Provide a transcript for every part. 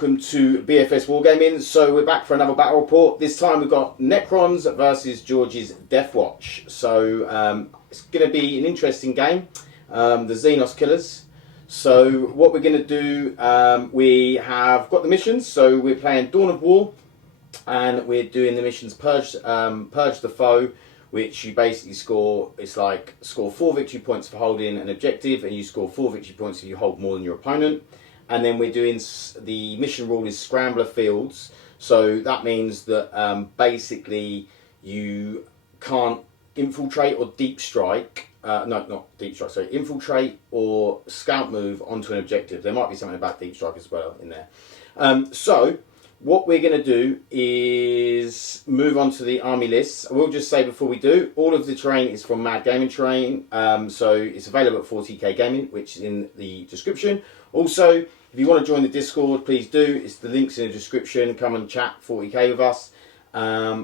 welcome to BFS Wargaming. So we're back for another battle report. This time we've got Necrons versus George's Deathwatch. So it's going to be an interesting game. The Xenos Killers. So what we're going to do, we have got the missions. So we're playing Dawn of War, and we're doing the missions Purge the Foe, which you basically score. It's like score 4 victory points for holding an objective, and you score 4 victory points if you hold more than your opponent. And then we're doing, the mission rule is Scrambler Fields. So that means that basically you can't infiltrate or deep strike. No, not deep strike, sorry. Infiltrate or scout move onto an objective. There might be something about deep strike as well in there. So what we're going to do is move on to the army lists. I will just say before we do, all of the terrain is from Mad Gaming Terrain. So it's available at 40k Gaming, which is in the description. Also, if you want to join the Discord, please do. It's the links in the description. Come and chat 40k with us.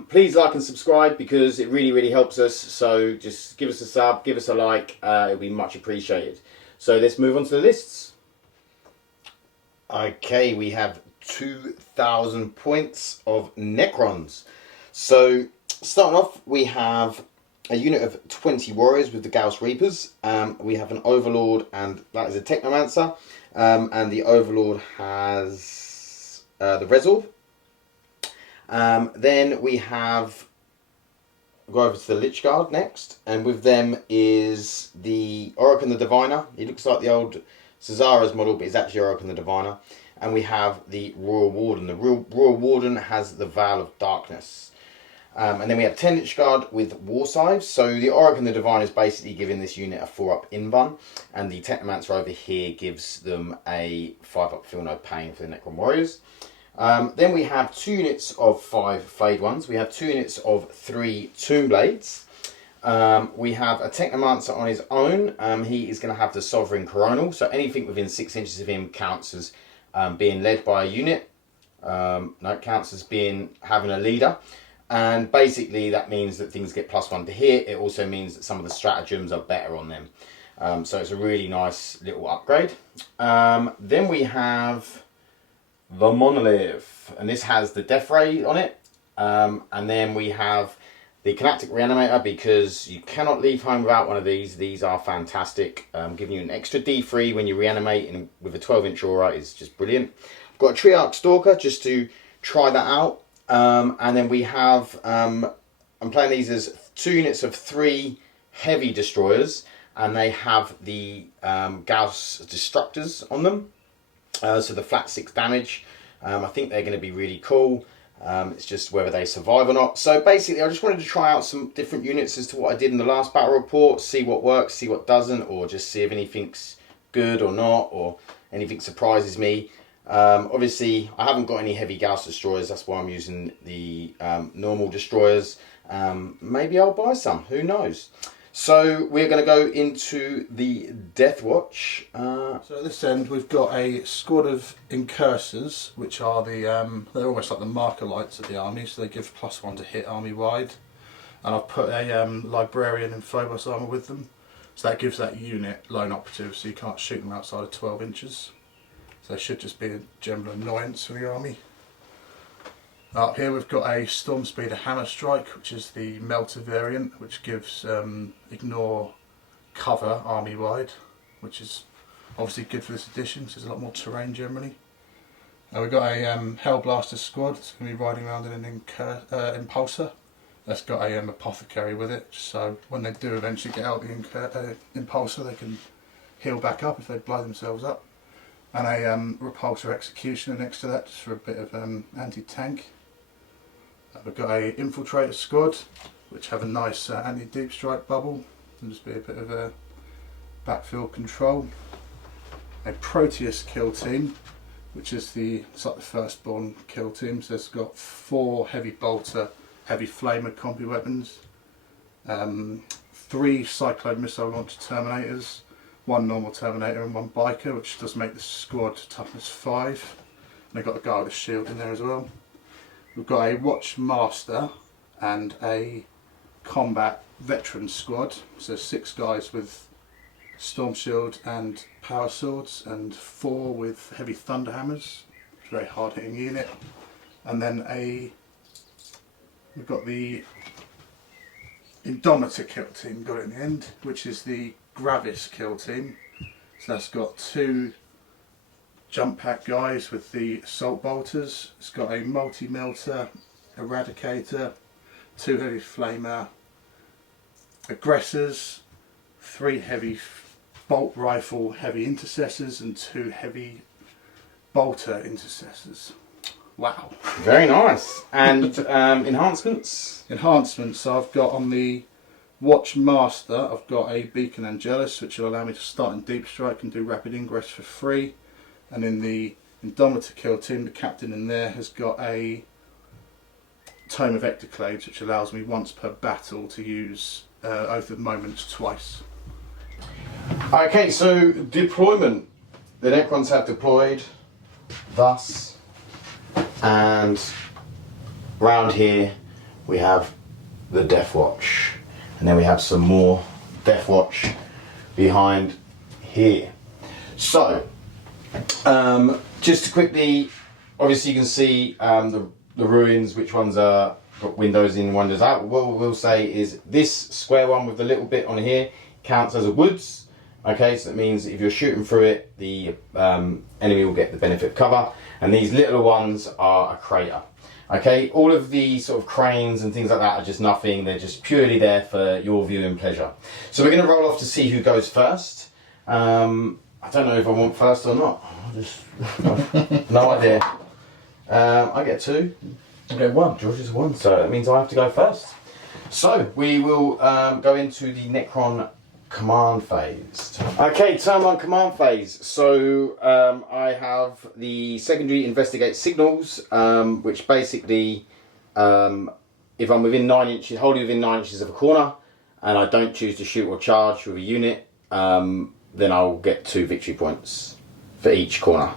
Please like and subscribe because it really, really helps us. So just give us a sub, give us a like. It'll be much appreciated. So let's move on to the lists. Okay, we have 2,000 points of Necrons. So starting off, we have a unit of 20 warriors with the Gauss Reapers. We have an Overlord, and that is a Technomancer. And the Overlord has the Resurrection Orb. Then we have, go over to the Lich Guard next, and with them is the Orikan the Diviner. He looks like the old Caesara's model, but he's actually Orikan the Diviner. And we have the Royal Warden. The Royal Warden has the Veil of Darkness. And then we have 10 Lich Guard with War Scythes. So the Orikan the Divine is basically giving this unit a 4-up invuln. And the Technomancer over here gives them a 5-up Feel No Pain for the Necron Warriors. Then we have 2 units of 5 Flayed ones. We have 2 units of 3 Tomb Blades. We have a Technomancer on his own. He is going to have the Sovereign Coronal. So anything within 6 inches of him counts as being led by a unit. No, it counts as having a leader. And basically that means that things get +1 to hit. It also means that some of the stratagems are better on them. So it's a really nice little upgrade. Then we have the monolith, and this has the death ray on it. And then we have the Canoptek Reanimator, because you cannot leave home without one of these. These are fantastic. Giving you an extra D3 when you reanimate, and with a 12-inch aura is just brilliant. I've got a Triarch Stalker just to try that out. And then we have, I'm playing these as 2 units of 3 heavy destroyers, and they have the Gauss destructors on them. So the flat 6 damage. I think they're going to be really cool. It's just whether they survive or not. So basically I just wanted to try out some different units as to what I did in the last battle report, see what works, see what doesn't, or just see if anything's good or not, or anything surprises me. Obviously I haven't got any heavy Gauss destroyers, that's why I'm using the normal destroyers. Maybe I'll buy some, who knows. So we're going to go into the Deathwatch. So at this end we've got a squad of Incursors, which are the they're almost like the marker lights of the army, so they give +1 to hit army wide. And I've put a Librarian and Phobos armour with them, so that gives that unit lone operative, so you can't shoot them outside of 12 inches. So they should just be a general annoyance for the army. Up here we've got a Stormspeeder Hammer Strike, which is the Melter variant, which gives ignore cover army wide, which is obviously good for this edition, so there's a lot more terrain generally. We've got a Hellblaster squad. It's going to be riding around in an Impulsor. That's got a Apothecary with it, so when they do eventually get out the Impulsor, they can heal back up if they blow themselves up. And a Repulsor Executioner next to that, just for a bit of anti-tank. We've got a Infiltrator squad, which have a nice anti-deep strike bubble, and just be a bit of a backfield control. A Proteus kill team, which is it's like the firstborn kill team, so it's got 4 heavy bolter, heavy flamer combi weapons, 3 cyclone missile launcher terminators, 1 normal Terminator and 1 biker, which does make the squad toughness 5. And they've got a guy with a shield in there as well. We've got a Watch Master and a Combat Veteran squad, so 6 guys with Storm Shield and Power Swords, and 4 with Heavy Thunder Hammers. It's a very hard hitting unit. And then we've got the Endometer kill team, got it in the end, which is the Gravis kill team. So that's got 2 jump pack guys with the assault bolters. It's got a multi-melter, eradicator, 2 heavy flamer, aggressors, 3 heavy bolt rifle heavy intercessors, and 2 heavy bolter intercessors. Wow. Very nice. And enhancements? Enhancements, I've got on the Watch Master, I've got a Beacon Angelus, which will allow me to start in Deep Strike and do rapid ingress for free. And in the Indomitor kill team, the captain in there has got a Tome of Ectoclades, which allows me once per battle to use Oath of Moments twice. Okay, so deployment. The Necrons have deployed thus, and round here we have the Deathwatch, and then we have some more Deathwatch behind here. So, just to quickly, obviously you can see the ruins, which ones are got windows in, windows out. What we'll say is this square one with the little bit on here counts as a woods. Okay, so that means if you're shooting through it, the enemy will get the benefit of cover, and these little ones are a crater. Okay, all of the sort of cranes and things like that are just nothing, they're just purely there for your viewing pleasure. So we're going to roll off to see who goes first. I don't know if I want first or not, no idea. I get 2. I get 1. George is 1, so that means I have to go first. So we will go into the Necron command phase. Okay, turn 1 command phase. So I have the secondary investigate signals, which basically, if I'm within 9 inches, wholly within 9 inches of a corner, and I don't choose to shoot or charge with a unit, then I'll get 2 victory points for each corner.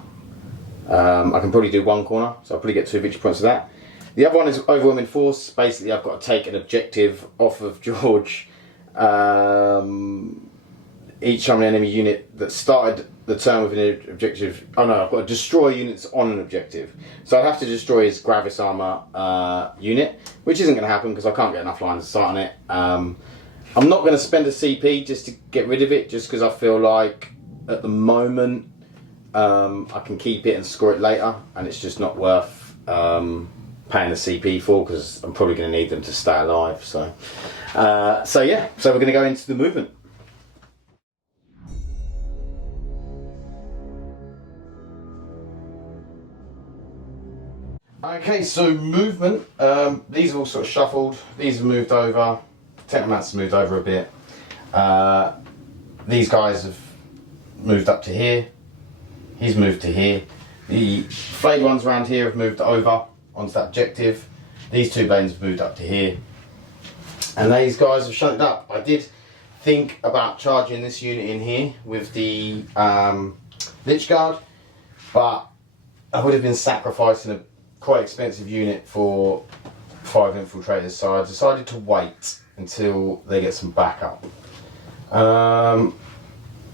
I can probably do 1 corner, so I'll probably get 2 victory points for that. The other one is overwhelming force. Basically, I've got to take an objective off of George. Each time an enemy unit that started the turn with an objective. Oh no, I've got to destroy units on an objective. So I'd have to destroy his Gravis armor unit, which isn't going to happen because I can't get enough lines of sight on it. I'm not going to spend a CP just to get rid of it, just because I feel like at the moment I can keep it and score it later, and it's just not worth paying the CP for, because I'm probably going to need them to stay alive. So yeah, so we're going to go into the movement. Okay, so movement. These are all sort of shuffled. These have moved over. Technomancer's moved over a bit. These guys have moved up to here. He's moved to here. The Flayed ones around here have moved over onto that objective. These 2 Banes have moved up to here. And these guys have shunted up. I did think about charging this unit in here with the Lich Guard, but I would have been sacrificing a quite expensive unit for 5 infiltrators, so I decided to wait until they get some backup.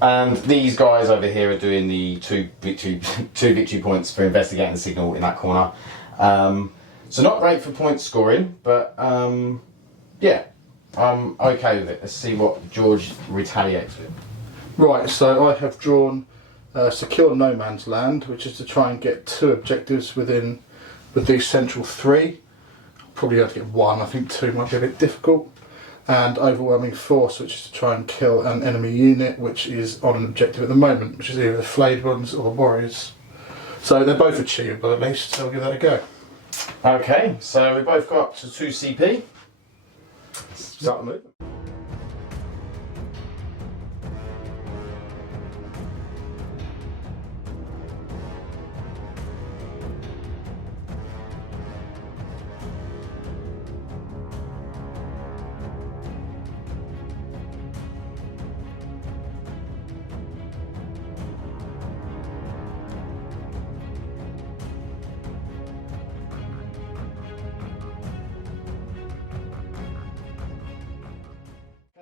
And these guys over here are doing the 2 victory points for investigating the signal in that corner. So not great for point scoring, but yeah, I'm okay with it. Let's see what George retaliates with. Right, so I have drawn Secure No Man's Land, which is to try and get 2 objectives with these central 3. Probably have to get 1, I think 2 might be a bit difficult. And Overwhelming Force, which is to try and kill an enemy unit which is on an objective at the moment, which is either the Flayed ones or the Warriors. So they're both achievable at least, so I'll give that a go. Okay, so we both got up to 2 CP. Start the movement.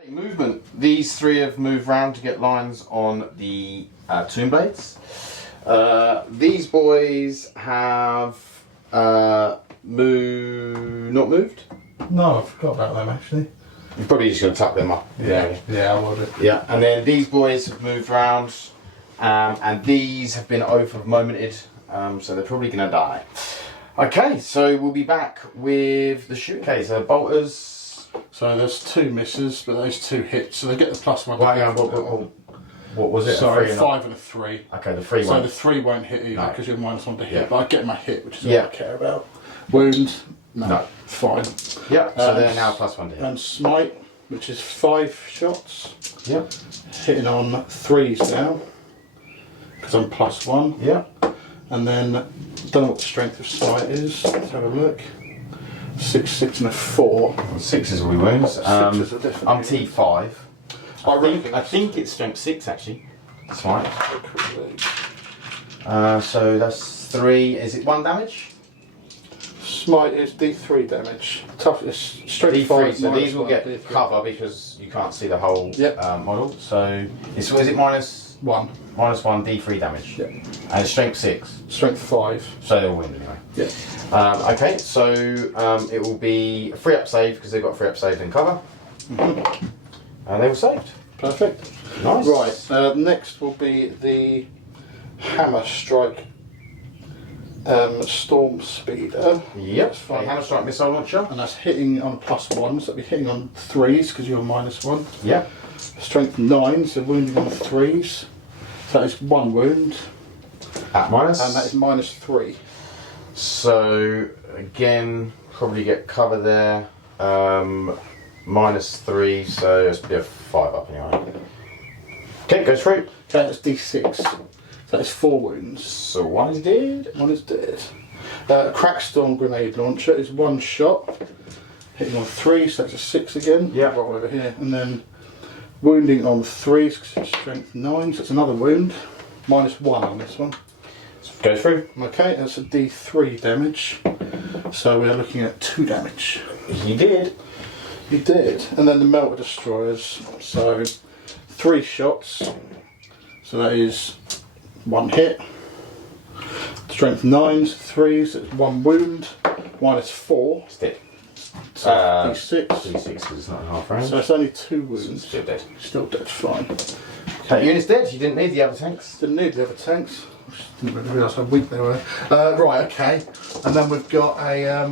Movement. These 3 have moved round to get lines on the Tomb Blades. These boys have not moved. No, I forgot about them actually. You're probably just going to tuck them up. Yeah, I will do. Yeah, and then these boys have moved around, and these have been over-momented, so they're probably going to die. Okay, so we'll be back with the shooting case. Bolters. So there's 2 misses, but those 2 hits, so they get the +1. What was it? Sorry, a 5 and a 3. Okay, the 3 So won't. the 3 won't hit either because you're -1 to hit, Yeah. but I get my hit, which is Yeah. all I care about. Wound, No. fine. Yeah, so they're now +1 to hit. And smite, which is 5 shots, Yeah. hitting on 3s now, because I'm +1. Yeah. And then, don't know what the strength of smite is, let's have a look. 6, 6 and a 4. 6 is all we wounds. Sixes are definitely- I'm T5. I I think it's strength 6 actually. That's fine. quickly. So that's 3. Is it 1 damage? Smite is D3 damage. Tough is strength D3. 5. So these will get D3. cover because you can't see the whole Yep. model. So is it minus 1. -1 D3 damage? Yeah. And it's strength 6. Strength 5. So they'll win anyway. Yeah. Okay, so it will be a free up save because they've got free up save and cover. And they were saved. Perfect. Nice. Right. Next will be the Hammer Strike Storm Speeder. Yep. That's fine. Hammer strike missile launcher. And that's hitting on +1, so it'll be hitting on 3s because you're -1. Yep. Strength 9, so wounding on 3s. So that is 1 wound, At minus. and that is -3. So again, probably get cover there. -3, so it's be a 5 up anyway. Okay, goes through. Okay, that's D6. So that is 4 wounds. So 1 is dead. 1 is dead. Crackstorm Grenade Launcher is 1 shot, hitting on 3, so that's a 6 again. Yeah. Roll over here. And then wounding on 3s because it's strength 9, so it's another wound. -1 on this one. Go through. Okay, that's a D3 damage. So we're looking at 2 damage. He did. He did. And then the Melter Destroyers. So 3 shots. So that is 1 hit. Strength 9s, 3s, it's 1 wound. -4. He's dead. So D6. D6 because it's not a half round. So it's only 2 wounds. Still dead. Still dead, fine. That unit's dead. You didn't need the other tanks. Didn't need the other tanks. Didn't really realise how weak they were. Right, okay. And then we've got a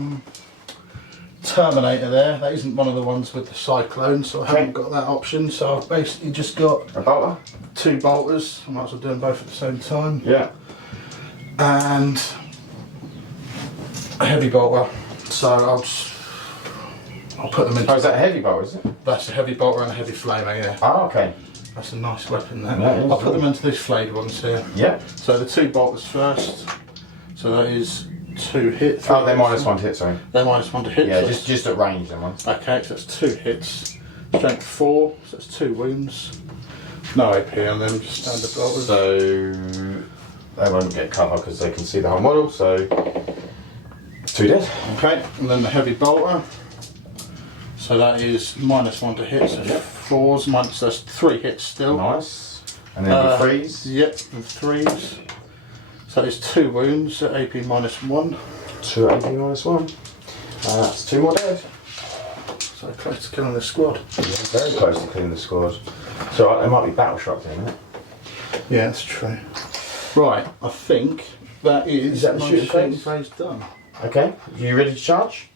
Terminator there. That isn't one of the ones with the Cyclone, so I haven't got that option. So I've basically just got A bolter. 2 bolters. I might as well do them both at the same time. Yeah. And a heavy bolter. So I'll put them in. Oh, is that a heavy bolter, is it? That's a heavy bolter and a heavy flamer, yeah. Oh, okay. That's a nice weapon there. Yeah, it is, I'll put them yeah. into these flayed ones here. Yeah. So the 2 bolters first. So that is 2 hits. Oh, they're -1 to hit, sorry. They're -1 to hit. Yeah, so just at range, them ones. okay, so that's 2 hits. Strength 4, so that's 2 wounds. No AP on them, just standard bolters. So they won't get cover because they can see the whole model, so 2 dead. Okay, and then the heavy bolter. So that is -1 to hit, so 4s, so that's 3 hits still. Nice. And then the freeze. Yep, and 3s. So that is 2 wounds at AP -1. 2 AP -1. That's 2 more dead. So close to killing the squad. Yeah, very close to cleaning the squad. So there might be battle shock there, isn't it? Yeah, that's true. Right, I think that is that the my shooting shooting phase? phase done. Okay. You ready to charge?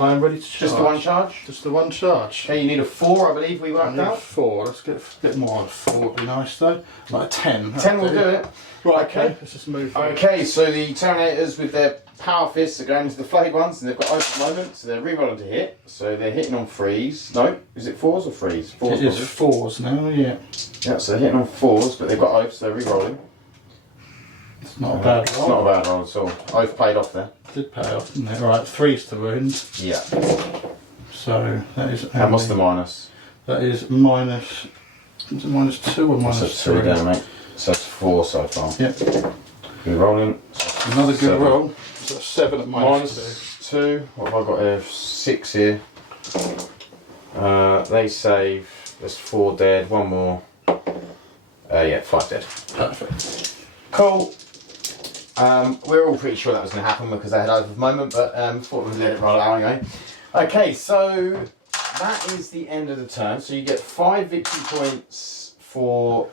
I am ready to charge. Just the 1 charge? Just the 1 charge. Okay, you need a 4, I believe we I worked need out. 4. Let's get a bit more on 4 would be nice though. Like a 10. 10 will do it. Right, Okay. okay. Let's just move on. Okay, so the Terminators with their power fists are going into the flayed ones and they've got open moment, so they're rerolling to hit. So they're hitting on 3s. No, is it 4s or 3s? 4s. It is 4s now, yeah. Yeah, so they're hitting on 4s, but they've got oaths, so they're rerolling. It's not a bad It's roll. not a bad roll at all. Oath paid off there. Did pay off, didn't it? Right, 3's to wound. Yeah. So that is. And what's the minus? That is minus. Is it -2 or So minus 2 3? down, mate. So that's 4 so far. Yep. Rerolling. Another good 7. roll. So that's 7 at minus -2. What have I got here? 6 here. They save. There's 4 dead. 1 more. Yeah, 5 dead. 2. Perfect. Cool. We're all pretty sure that was going to happen because they had over the moment, but thought we'd let it roll out anyway. Okay, so that is the end of the turn. So you get 5 victory points for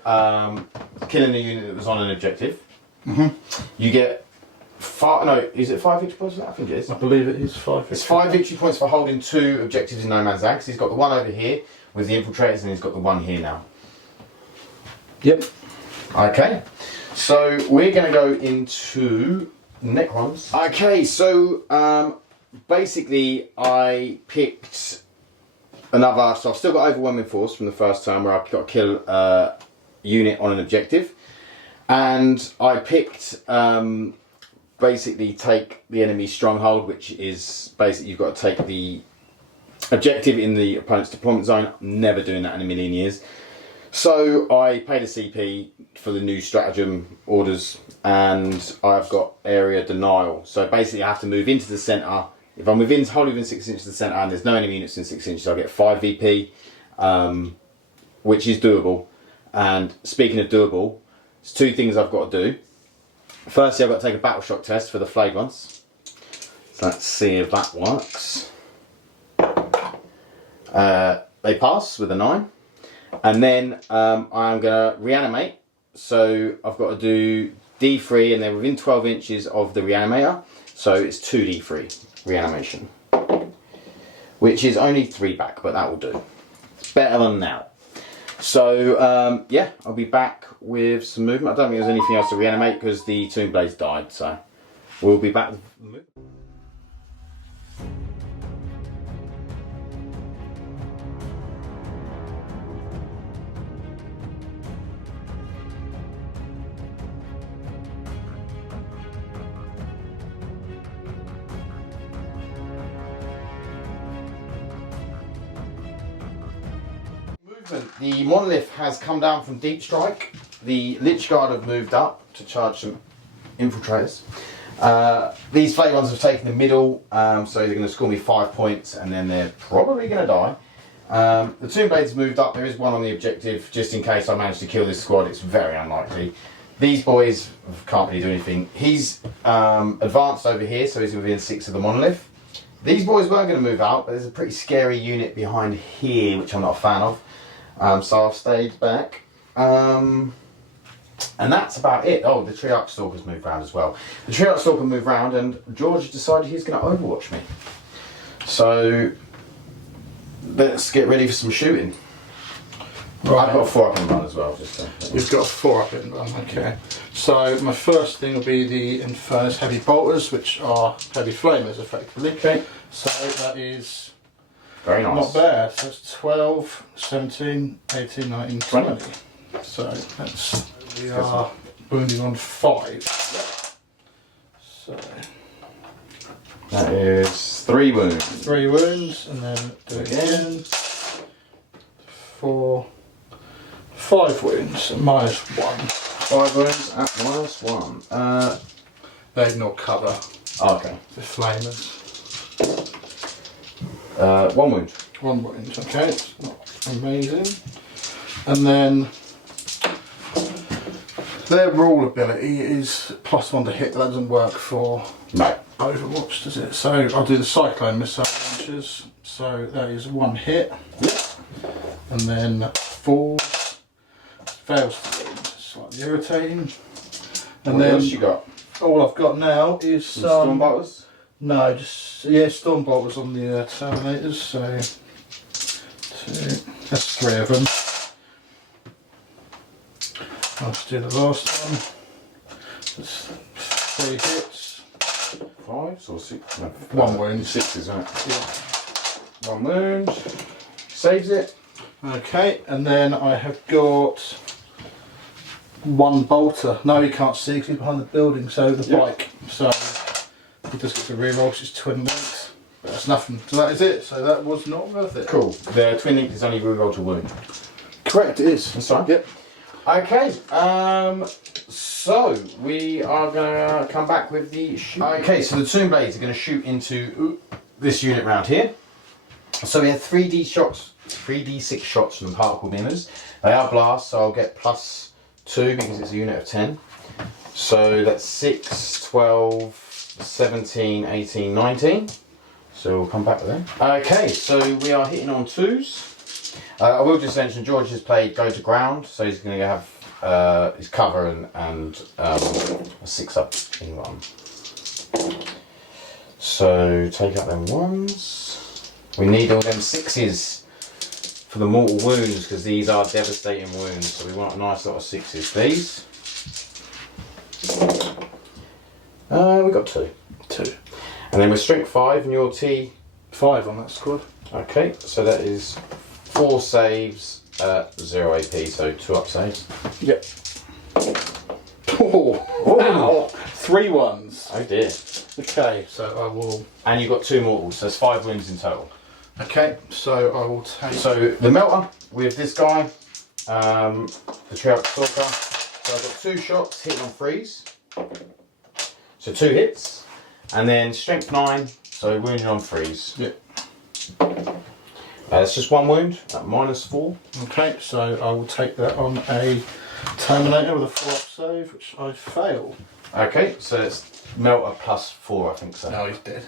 killing a unit that was on an objective. You get is it 5 victory points for that? I think it is. I believe it is 5 victory. It's 5 victory points for holding 2 objectives in no man's land. He's got the one over here with the infiltrators, and he's got the one here now. Yep. Okay, so we're going to go into Necrons. Okay, so basically I picked another, so I've still got overwhelming force from the first turn where I've got to kill a unit on an objective, and I picked basically take the enemy stronghold, which is basically you've got to take the objective in the opponent's deployment zone. I'm never doing that in a million years. So I paid a CP for the new stratagem orders, and I've got area denial. So basically I have to move into the centre. If I'm wholly within 6 inches of the centre and there's no enemy units in 6 inches, I'll get 5 VP, which is doable. And speaking of doable, there's 2 things I've got to do. Firstly, I've got to take a battle shock test for the Flayed ones. So let's see if that works. They pass with a 9. And then I'm going to reanimate. So I've got to do D3 and they're within 12 inches of the reanimator. So it's 2D3 reanimation. Which is only 3 back, but that will do. It's better than now. So yeah, I'll be back with some movement. I don't think there's anything else to reanimate because the Tomb Blades died. So we'll be back with movement. The monolith has come down from deep strike. The Lich Guard have moved up to charge some infiltrators. These Flayed ones have taken the middle, so they're going to score me 5 points, and then they're probably going to die. The Tomb Blades moved up. There is one on the objective, just in case I manage to kill this squad. It's very unlikely. These boys can't really do anything. He's advanced over here, so he's within 6 of the monolith. These boys weren't going to move out, but there's a pretty scary unit behind here, which I'm not a fan of. So I've stayed back. And that's about it. Oh, the Triarch Stalker's moved round as well. The Triarch Stalker moved round and George decided he's going to overwatch me. So let's get ready for some shooting. Right. I've got a 4 up and run as well. You've got a 4 up and run, okay. So my first thing will be the Infernus Heavy Bolters, which are heavy flamers effectively. Okay. So that is very nice. Not bad. So it's 12, 17, 18, 19, 20. So that's, we are wounding on 5. So that is 3 wounds. 3 wounds, and then do it again. 4, 5 wounds, minus 1. 5 wounds at minus 1. They ignore cover. Okay. The flamers. 1 wound. 1 wound, okay, it's not amazing. And then their rule ability is +1 to hit, but that doesn't work for Overwatch, does it? So I'll do the Cyclone Missile launchers. So that is 1 hit. Yep. And then 4 fails to wound, slightly irritating. And what else you got? All I've got now is some Stormbolters? No, just Stormbolters on the Terminators. So 2, that's 3 of them. I'll just do the last one. That's 3 hits. 5s or 6? No, 1 wound. 6, isn't it? Yeah. 1 wound. Saves it. Okay, and then I have got 1 bolter. No, you can't see because he's behind the building, so the bike. So he just gets a reroll, which is twin linked. But that's nothing. So that is it. So that was not worth it. Cool. The twin linked is only reroll to wound. Correct, it is. That's right. Yep. Okay, so we are going to come back with the shoot. Okay, so the Tomb Blades are going to shoot into this unit round here. So we have 3D shots, 3D6 shots from the particle beamers. They are blast, so I'll get +2 because it's a unit of 10. So that's 6, 12, 17, 18, 19. So we'll come back to them. Okay, so we are hitting on 2s. I will just mention George has played Go to Ground, so he's going to have his cover and a 6-up in one. So take out them 1s. We need all them 6s for the mortal wounds, because these are devastating wounds, so we want a nice lot of 6s, please. We got 2. 2. And then we're strength 5 and your T. 5 on that squad. Okay, so that is 4 saves at 0 AP, so 2 up saves. Yep. Oh, wow. 3 1s. Oh dear. Okay, so I will. And you've got 2 mortals, so there's 5 wounds in total. Okay, so I will take. So the melter with this guy, the Triarch Stalker. So I've got 2 shots hitting on 3s. So 2 hits. And then strength 9, so wounded on 3s. Yep. It's just 1 wound at -4. Okay, so I will take that on a Terminator with a 4-up save, which I fail. Okay, so it's melter +4, I think so. No, he's dead.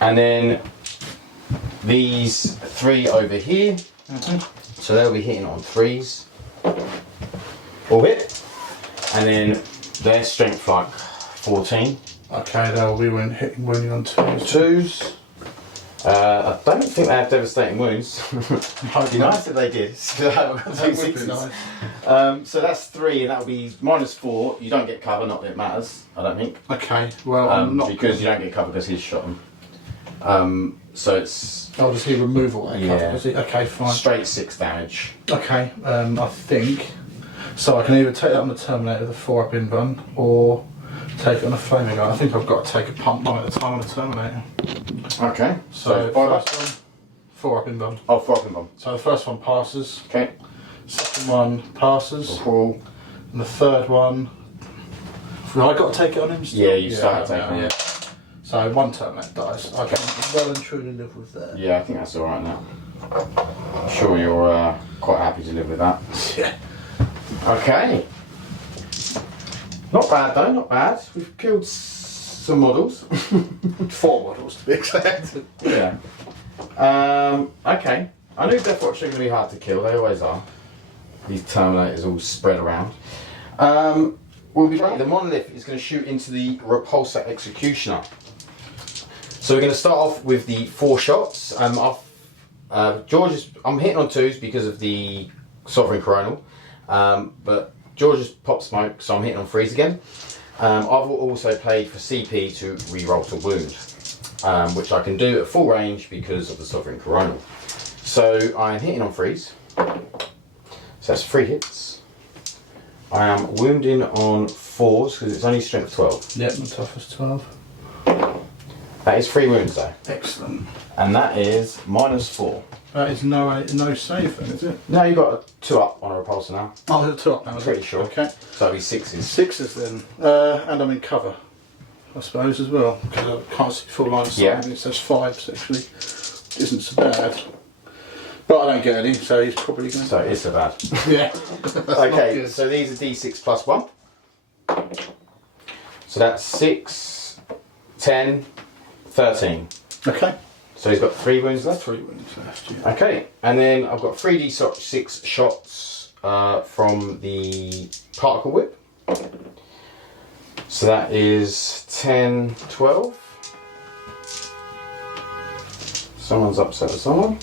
And then these 3 over here, so they'll be hitting on 3s. All hit. And then their strength like 14. Okay, they'll be wounding on 2s. 2s. I don't think they have devastating wounds. It'd be nice if they did. I haven't got 2 That would be 6s. nice. So that's 3, and that'll be -4. You don't get cover, not that it matters, I don't think. Okay, well, I'm not. Because you don't get cover because he's shot him. So it's Oh, does he remove all that cover? Does he? Okay, fine. straight 6 damage. Okay, I think. So I can either take that on the Terminator with a 4-up in run, or take it on a flaming guy. I think I've got to take a pump one at a time on the Terminator. Okay. So first one, 4-up in run. Oh, 4 up in bomb. So the first one passes, Okay. second one passes, Cool. and the third one. Have I got to take it on him still? Yeah, you start taking now, on him. yeah. So 1 Terminator dies. I can well and truly live with that. Yeah, I think that's alright now. I'm sure you're quite happy to live with that. Yeah. Okay. Not bad though, not bad. We've killed some models. 4 models to be exact. Yeah. Okay. I knew Deathwatch are going to be hard to kill. They always are. These Terminators all spread around. We'll be right. The monolith is going to shoot into the repulsor executioner. So we're going to start off with the 4 shots. I'm hitting on 2s because of the Sovereign Coronal, but George has popped smoke, so I'm hitting on 3s again. I've also played for CP to re-roll to wound, which I can do at full range because of the Sovereign Coronal. So I'm hitting on 3s. So that's 3 hits. I am wounding on 4s because it's only strength 12. Yep, my toughest 12. That is 3 wounds though. Excellent. And that is -4. That is no save then, is it? No, you've got a 2 up on a repulsor now. Oh, there's a 2 up now. I'm pretty sure. Okay. So it'll be 6s. 6s then. And I'm in cover, I suppose, as well, because I can't see full line of sight. Yeah. And it says 5s actually. Isn't so bad. But I don't get any, so he's probably going to. So it is so bad. Yeah. Okay, so these are d6 plus 1. So that's 6, 10, 13. Okay. So he's got 3 wounds left. 3 wounds left, yeah. Okay, and then I've got 3d6 shots from the particle whip. So that is 10, 12. Someone's upset with someone.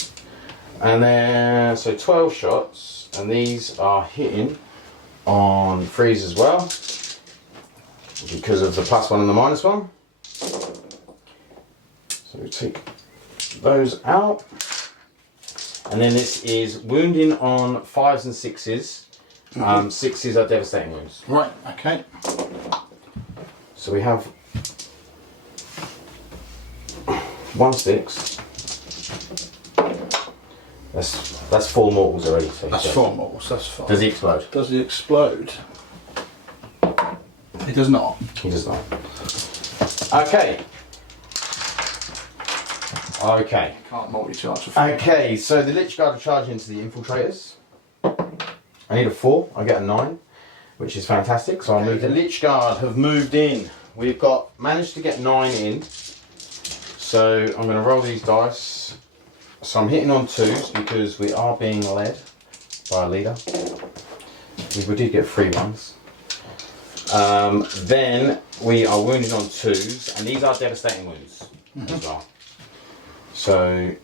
And then, so 12 shots, and these are hitting on 3s as well, because of the +1 and the -1. So we take those out. And then this is wounding on 5s and 6s. 6s are devastating wounds. Right, okay. So we have 1 6. That's 4 mortals already. So That's 4 mortals, that's fine. Does he explode? Does he explode? He does not. He does not. Okay. Okay. Can't multi-charge. Okay, so the Lich Guard are charging into the infiltrators. I need a 4, I get a 9. which is fantastic. So I'll move the Lich Guard have moved in. We've managed to get 9 in. So I'm going to roll these dice. So I'm hitting on 2s because we are being led by a leader. We did get 3 ones. Then we are wounded on 2s, and these are devastating wounds as well. So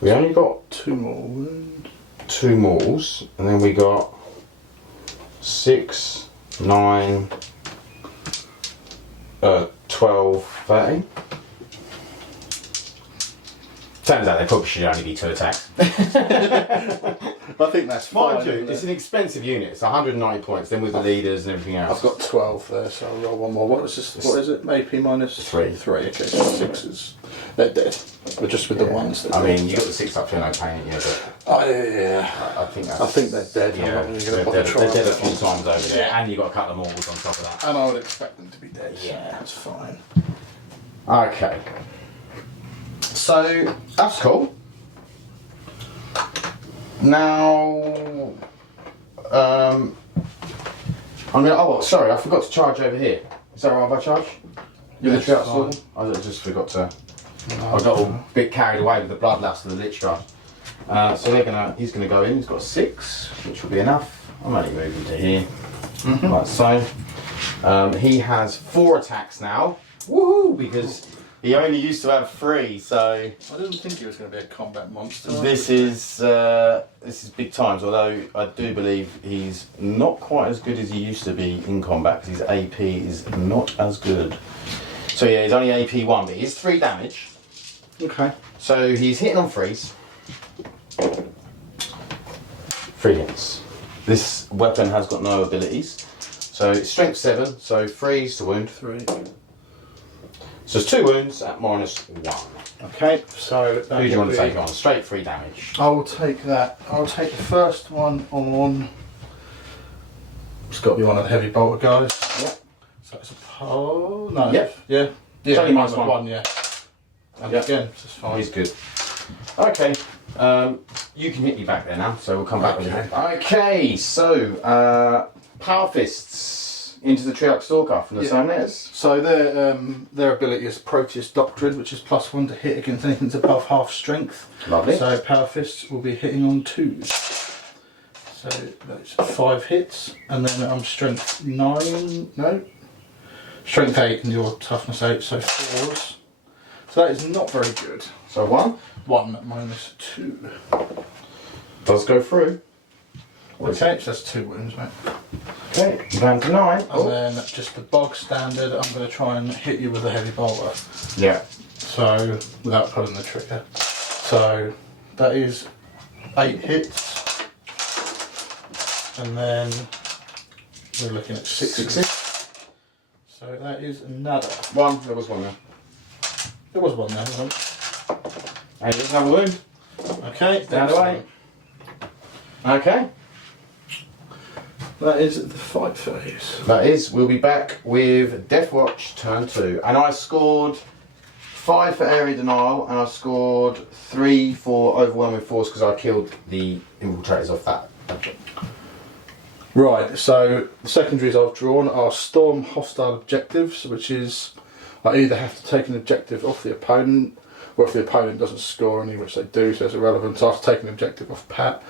we only got 2 more wounds. 2 mauls, and then we got 6, 9, 12, 13. Turns out they probably should only be 2 attacks. I think that's fine. Mind you, it's an expensive unit. It's 190 points. Then with the leaders and everything else. I've got 12 there, so I'll roll 1 more. What is this? What is it? AP minus 3. 3. Okay, so 6s. They're dead. But just with the ones. I mean, you got the 6 up for no pain, yeah. But oh yeah. I think they're dead. Yeah, I'm not really gonna they're bother dead a trying. few times over there, and you got a couple of mortals on top of that. And I would expect them to be dead. Yeah, that's fine. Okay. So that's cool. Now, I'm gonna. Oh, sorry, I forgot to charge over here. Is that right if I charge? You Yes, literally I just forgot to. I got a bit carried away with the bloodlust of the Lich Guard. So he's gonna go in. He's got a 6, which will be enough. I'm only moving to here, like so. He has 4 attacks now. Woohoo! Because he only used to have 3, so I didn't think he was going to be a combat monster. this is big times. Although I do believe he's not quite as good as he used to be in combat because his AP is not as good. So yeah, he's only AP 1, but he is 3 damage. Okay. So he's hitting on 3s. 3 hits. This weapon has got no abilities. So it's strength 7, so 3s to wound. 3. So it's 2 wounds at -1. Okay, so Who do you want to take on? Straight 3 damage. I will take that. I'll take the first one on. It's got to be one of the heavy bolter guys. Yep. So it's a pole. No. Yep. Yeah. It's only -1. Yeah. And Yep. again, it's fine. He's good. Okay. You can hit me back there now, so we'll come back with you. Okay, so Power Fists into the Triarch Stalker from the same letters. So their ability is Proteus Doctrine, which is +1 to hit against anything that's above half strength. Lovely. So Power Fists will be hitting on 2s. So that's 5 hits, and then I'm strength 9. No, strength 8, and your toughness 8, so 4s. So that is not very good. So 1 1 -2. does go through. Okay, so that's 2 wounds, mate. Okay, down to 9. And then just the bog standard, I'm going to try and hit you with a heavy bolter. Yeah. So, without pulling the trigger. So, that is 8 hits. And then we're looking at 6 hits. So that is another. 1, there was 1 there. There was 1 there, wasn't And he doesn't have a wound. there? Okay, Down to 8. Okay. That is the fight phase. That is, we'll be back with Deathwatch Turn 2. And I scored 5 for Area Denial, and I scored 3 for Overwhelming Force because I killed the infiltrators off that. Right, so the secondaries I've drawn are Storm Hostile Objectives, which is I either have to take an objective off the opponent, or if the opponent doesn't score any, which they do, so it's irrelevant, so I have to take an objective off Pat.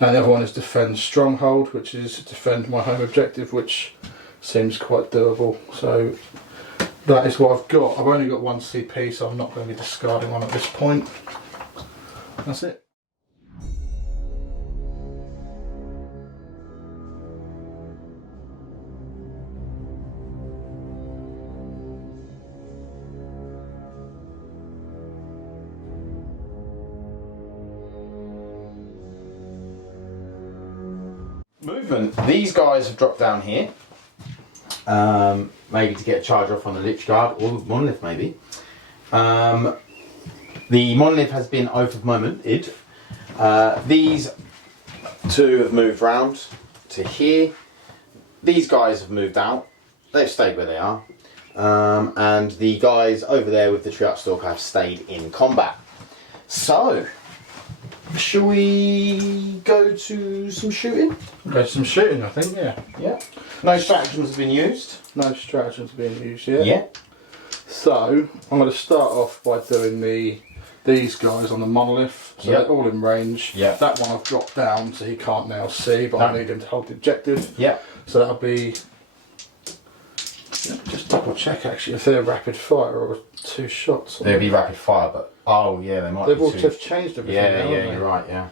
And the other one is Defend Stronghold, which is defend my home objective, which seems quite doable. So that is what I've got. I've only got 1 CP, so I'm not going to be discarding one at this point. That's it. Movement. These guys have dropped down here. Maybe to get a charge off on the Lich Guard or the monolith, maybe. The monolith has been out of momented. These 2 have moved round to here. These guys have moved out. They've stayed where they are. And the guys over there with the Triarch Stalker have stayed in combat. So, Shall we go to some shooting? Go to some shooting, I think, yeah. Yeah. No stratagems have been used. No stratagems being used yet. Yeah. So, I'm going to start off by doing these guys on the monolith. So Yep. they're all in range. Yeah. That one I've dropped down so he can't now see, but No. I need him to hold the objective. Yeah. So that'll be... Just double check actually if they're rapid fire or 2 shots. They'd be rapid fire, but oh yeah, they might. They've be all two. have changed everything. Yeah, now, yeah, haven't they? you're right. Yeah.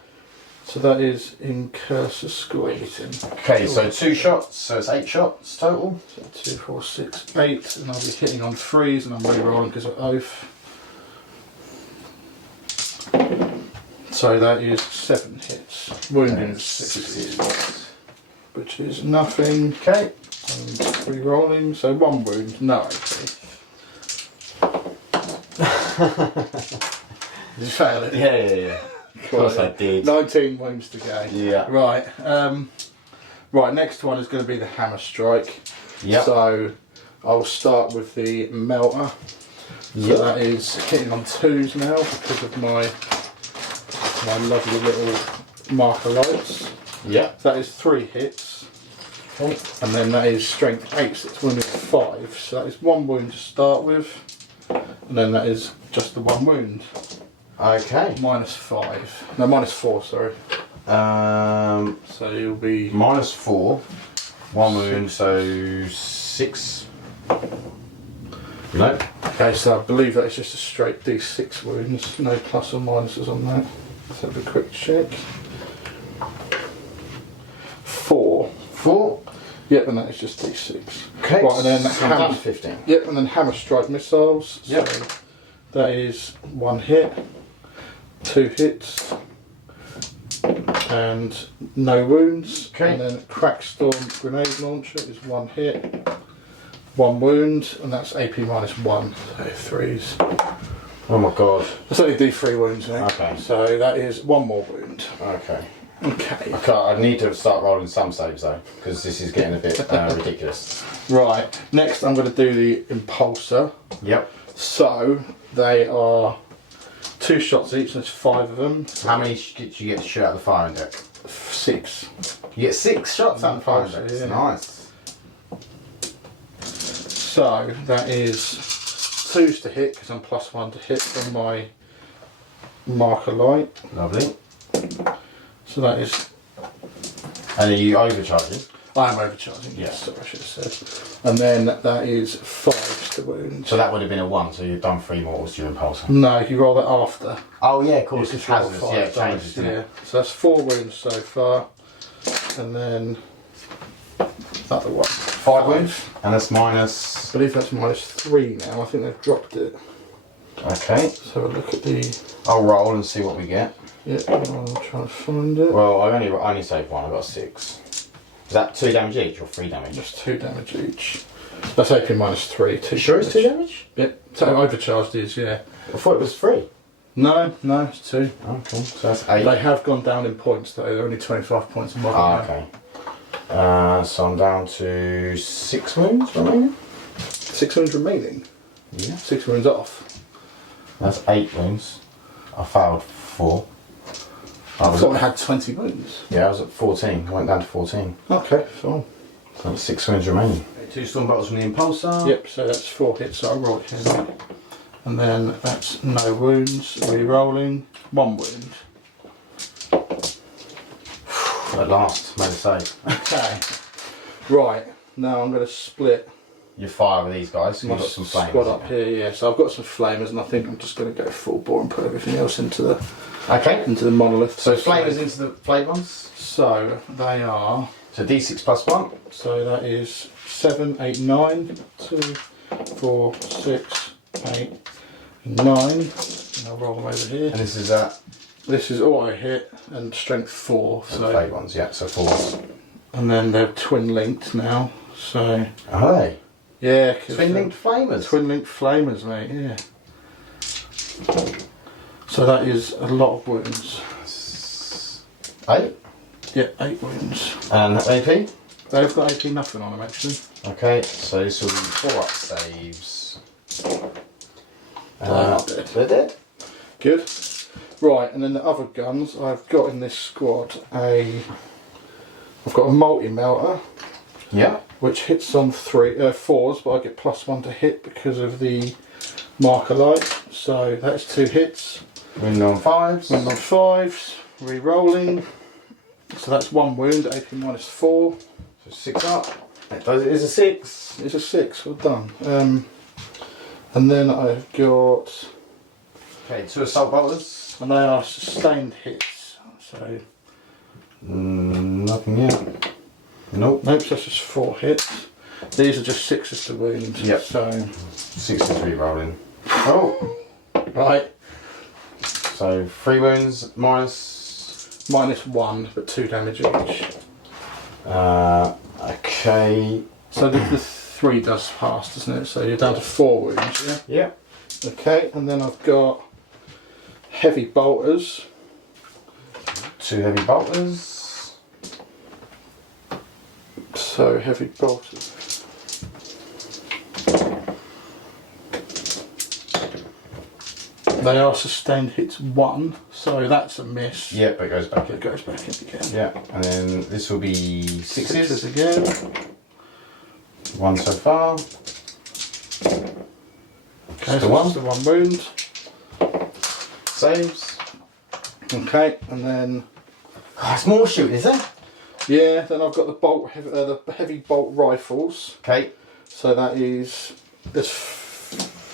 So that is in cursor squeezing. Okay, so 2 shots, so it's 8 shots total. So 2, 4, 6, 8, and I'll be hitting on 3s, and I'm re-rolling because of oath. So that is 7 hits. Wounding is 6 hits, which is nothing. Okay. And re-rolling, so 1 wound, no AP. Did you fail it? Yeah. Of course I did. 19 wounds to go. Yeah. Right. Right. Next one is going to be the hammer strike. Yeah. So I'll start with the melter. So that is hitting on 2s now because of my lovely little marker lights. Yeah. So that is 3 hits. Okay. And then that is strength 8, so it's wounded 5. So that is 1 wound to start with. And then that is just the 1 wound. Okay. -5. No, -4, sorry. So you'll be... -4. 1 wound, so 6. No. Okay, so I believe that is just a straight D6 wounds. No plus or minuses on that. Let's have a quick check. 4. 4. Yep, and that is just D6. Okay. Right, and then so I'm hammer, down to 15. yep, and then hammer strike missiles. Yep. So that is 1 hit, 2 hits, and no wounds. Okay. And then Crackstorm grenade launcher is 1 hit, 1 wound, and that's AP -1. So 3s. Oh my god. That's only D3 wounds, mate. Okay. So that is 1 more wound. Okay. Okay. I need to start rolling some saves though, because this is getting a bit ridiculous. Right. Next, I'm going to do the impulsor. Yep. So they are 2 shots each. There's 5 of them. How many did you get to shoot out the firing deck? 6. You get 6 shots out the firing deck. Yeah. Nice. So that is 2s to hit because I'm +1 to hit from my marker light. Lovely. So that is... And are you overcharging? I am overcharging, yes, sorry, I should have said. And then that is 5s to wound. So that would have been a 1, so you've done 3 mortals to your impulsor. No, you roll that after. Oh yeah, of course, You it's just roll hazardous. 5 Yeah, it dice, changes, doesn't yeah. it? So that's 4 wounds so far. And then another one. 5 wounds, and that's minus... I believe that's -3 now. I think they've dropped it. Okay. So have a look at the... I'll roll and see what we get. Yeah, I'll try and find it. Well, I only saved 1, I got 6. Is that 2 damage each or 3 damage? Just 2 damage each. That's AP -3. 2 Sure it's 2 damage? Yep. So overcharged is, yeah. I thought it was 3. No, it's 2. Okay, so that's 8. They have gone down in points though. They're only 25 points in market now. Okay. So I'm down to 6 wounds remaining. 6 wounds remaining. Yeah. 6 wounds off. That's 8 wounds. I failed 4. I thought I had 20 wounds. Yeah, I was at 14. I went down to 14. Okay, fine. So that's 6 wounds remaining. 2 storm bolts from the impulsor. Yep, so that's 4 hits, so I'll roll it here. And then that's no wounds, re-rolling, 1 wound. At last, made a save. Okay. Right, now I'm going to split You fire with these guys, so my you've got some flames. squad up here, yeah. So I've got some flamers and I think I'm just going to go full bore and put everything else into the monolith. So flamers into the flayed ones? So they are... So D6 plus 1. So that is 7, 8, 9, 2, 4, 6, 8, 9. And I'll roll them over here. And this is that. This is auto hit and strength 4. So the flayed ones, yeah, so 4. And then they're twin linked now. So Are they? yeah, Twin linked flamers? Twin linked flamers, mate. Yeah. So that is a lot of wounds. 8. Yeah, 8 wounds. And AP? They've got AP nothing on them actually. Okay, so this will be 4 up saves. They're not dead. They're dead. Good. Right, and then the other guns I've got in this squad, I've got a multi-melter. Yeah. Which hits on 4s, but I get +1 to hit because of the marker light. So that's 2 hits. Wind on 5s. Wind on 5s. Re-rolling. So that's 1 wound, AP -4. So 6 up. It is a 6. It's a 6, well done. And then I've got... Okay, 2 assault bolters. And they are sustained hits. So... nothing yet. Nope. Nope, so that's just 4 hits. These are just 6s to wound. Yep. So... 6 is re-rolling. Oh! Right. So 3 wounds minus... -1, but 2 damage each. Okay. So the 3 does pass, doesn't it? So you're down to 4 wounds, yeah? Yeah. Okay, and then I've got heavy bolters. 2 heavy bolters. So heavy bolters. They are sustained hits 1, so that's a miss. Yep, it goes back in. It goes back in again. Yeah, and then this will be 6s. Again. 1 so far. Okay, Just so the 1. that's the 1 wound. Saves. Okay, and then... Oh, it's more shooting, is there? Yeah, then I've got the heavy bolt rifles. Okay. So that is... There's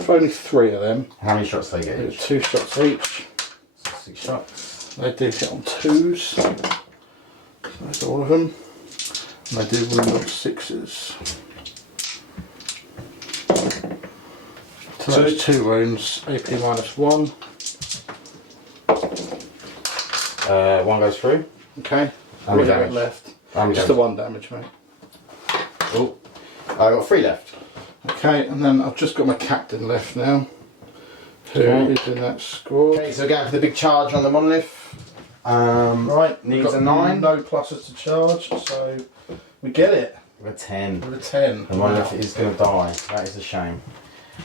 only 3 of them. How many shots do they get There's each? 2 shots each. 6 shots. They do hit on 2s. So that's all of them. And they do wound on 6s. So that's 2 wounds, AP -1. 1 goes through. Okay. How many What have damage? you got left? How many Just the damage? 1 damage, mate. Oh, I got 3 left. Okay, and then I've just got my captain left now. Who Okay. is in that squad. Okay, so we're going for the big charge on the monolith. Right, we've Needs got a 9. no pluses to charge, so we get it. With a 10. With a 10. The monolith is going to die. That is a shame.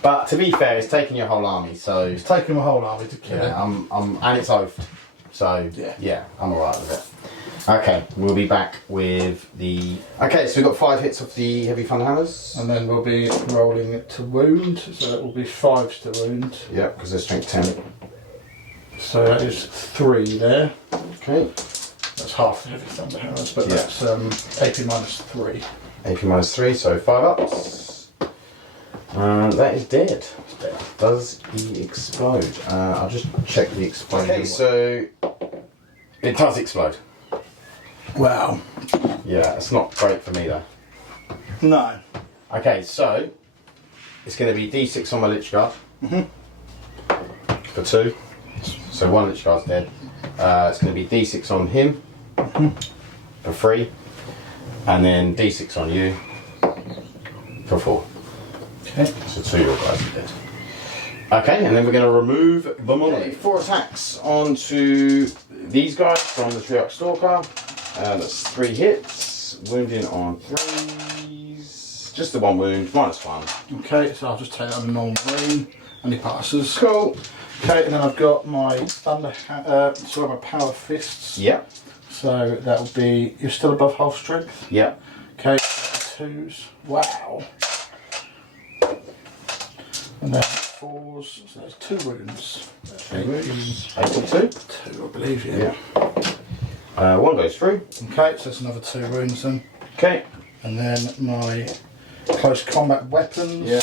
But to be fair, it's taking your whole army, so It's taken my whole army to kill it. yeah, and it's oathed. So Yeah. I'm alright with it. Okay, we'll be back with the. Okay, so we've got 5 hits of the heavy thunder hammers. And then we'll be rolling it to wound, so it will be 5s to wound. Yep, because they're strength 10. So that is 3 there. Okay. That's half the heavy thunder hammers, but Yeah. that's AP -3. AP -3, so 5 ups. That is dead. Does he explode? I'll just check the explosion. Okay, so it does explode. Wow. Yeah, it's not great for me though. No. Okay, so it's going to be D6 on my Lich Guard. For 2. So 1 Lich Guard's dead. It's going to be D6 on him. For 3. And then D6 on you. For 4. Okay. So 2 of your guys are dead. Okay, and then we're going to remove the monolith. 4 attacks onto these guys from the Triarch Stalker. That's 3 hits. Wounding on 3s. Just the 1 wound, -1. Okay, so I'll just take that on a normal wound, and he passes. Cool. Okay, and then I've got my my power fists. Yep. So that will be, you're still above half strength. Yep. Okay, 2s. Wow. And then 4s, so that's 2 wounds. 2 wounds. 82. 2, I believe, yeah. 1 goes through. Okay, so that's another 2 wounds then. Okay. And then my close combat weapons. Yeah.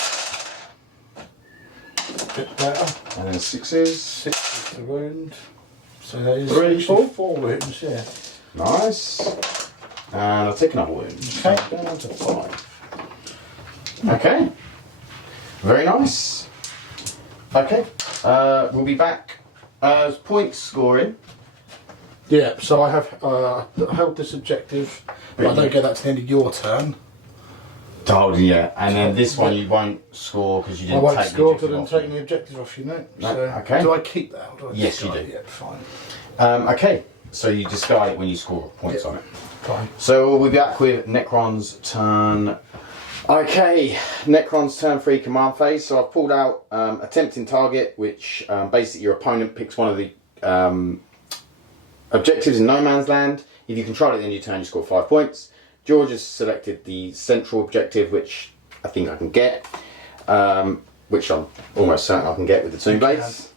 A bit better. And then 6s. 6 is the wound. So that is 3, 4. 4 wounds, yeah. Nice. And I'll take another wound. Okay. Down to 5. Okay. Very nice. Okay. We'll be back. Point scoring. Yeah, so I have held this objective, but I don't get that to the end of your turn. Oh, yeah. And then this one you won't score because you I didn't won't take score the because I didn't objective take any objectives off you, no. No, So okay. do I keep that or do I Yes, you discard do. it? Yeah, fine. off. Okay. So you discard it when you score points Yeah. on it. Fine. So we'll be back with Necron's turn. Okay, Necron's turn 3 command phase. So I've pulled out a tempting target, which basically your opponent picks one of the objectives in no man's land. If you control it at the end of your turn, you score 5 points. George has selected the central objective, which I think I can get, which I'm almost certain I can get with the Tomb Blades.